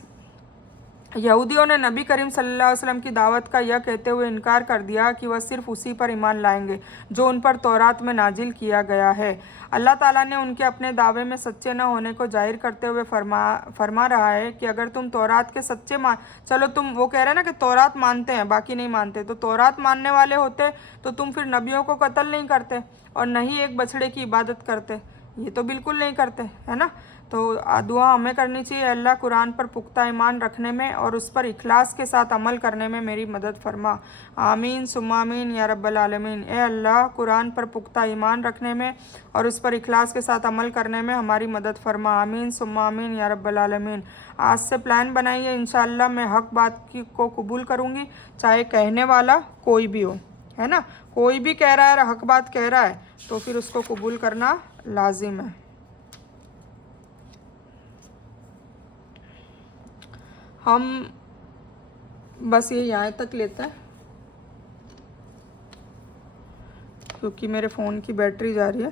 यहूदियों ने नबी करीम सल्लल्लाहु अलैहि वसल्लम की दावत का यह कहते हुए इनकार कर दिया कि वह सिर्फ उसी पर ईमान लाएंगे जो उन पर तौरात में नाजिल किया गया है। अल्लाह ताला ने उनके अपने दावे में सच्चे न होने को जाहिर करते हुए फरमा रहा है कि अगर तुम तौरात के सच्चे चलो तुम, वो कह रहे हैं ना कि तौरात मानते हैं बाकी नहीं मानते, तो तौरात मानने वाले होते तो तुम फिर नबियों को कत्ल नहीं करते और न ही एक बछड़े की इबादत करते। ये तो बिल्कुल नहीं करते, है ना। तो दुआ हमें करनी चाहिए, अल्लाह कुरान पर पुख्ता ईमान रखने में और उस पर इखलास के साथ अमल करने में मेरी मदद फरमा। आमीन सुम्मा आमीन या रब्बल आलमीन। ए अल्लाह, कुरान पर पुख्ता ईमान रखने में और उस पर इखलास के साथ अमल करने में हमारी मदद फरमा। आमीन सुम्मा आमीन या रब्बल आलमीन। आज से प्लान बनाइए, इंशाअल्लाह मैं हक बात को कबूल करूँगी, चाहे कहने वाला कोई भी हो, है ना। कोई भी कह रहा है, हक बात कह रहा है, तो फिर उसको कबूल करना लाजिम है। हम बस ये यहाँ तक लेते हैं क्योंकि मेरे फ़ोन की बैटरी जा रही है,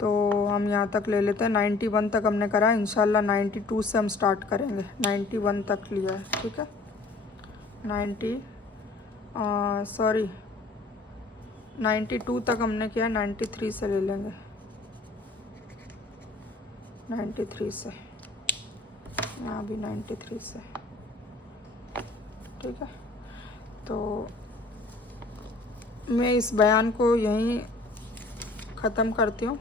तो हम यहाँ तक ले लेते हैं। 91 तक हमने करा, इंशाल्लाह 92 से हम स्टार्ट करेंगे। 91 तक लिया है, ठीक है। 92 तक हमने किया, 93 से ले लेंगे। 93 से, यहाँ भी 93 से, ठीक है। तो मैं इस बयान को यहीं ख़त्म करती हूँ।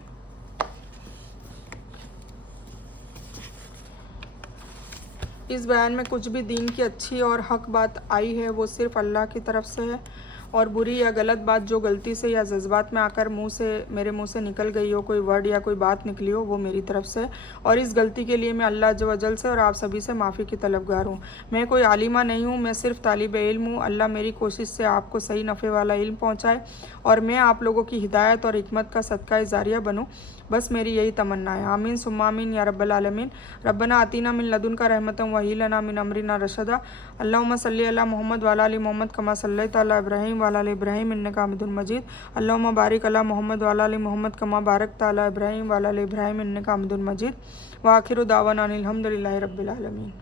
इस बयान में कुछ भी दीन की अच्छी और हक बात आई है वो सिर्फ़ अल्लाह की तरफ से है, और बुरी या गलत बात जो गलती से या जज्बात में आकर मेरे मुंह से निकल गई हो, कोई वर्ड या कोई बात निकली हो, वो मेरी तरफ से। और इस गलती के लिए मैं अल्लाह अज़्ज़ व जल से और आप सभी से माफ़ी की तलबगार हूँ। मैं कोई आलिमा नहीं हूँ, मैं सिर्फ तालिब इल्म हूँ। अल्लाह मेरी कोशिश से आपको सही नफ़े वाला इल्म पहुँचाए और मैं आप लोगों की हिदायत और हिकमत का सदका जारिया बनूँ, बस मेरी यही तमन्ना है। आमीन सुम्मा आमीन या रब्बल आलमीन। रब्बना आतीना मिन लदुनका रहमतन व हय्यि लना मिन अमरिना रशदा। अल्लाहुम्मा सल्लि अला मोहम्मद व अला आलि मोहम्मद कमा सल्लैता अला इब्राहीम व अला आलि इब्राहीम इन्नका हमीदुम मजीद। अल्लाहुम्मा बारिक अला मोहम्मद व अला आलि मोहम्मद कमा बारकता अला इब्राहीम व अला आलि इब्राहीम इन्नका हमीदुम मजीद। व आखिरु दावाना अनिल हम्दुलिल्लाहि रब्बिल आलमीन।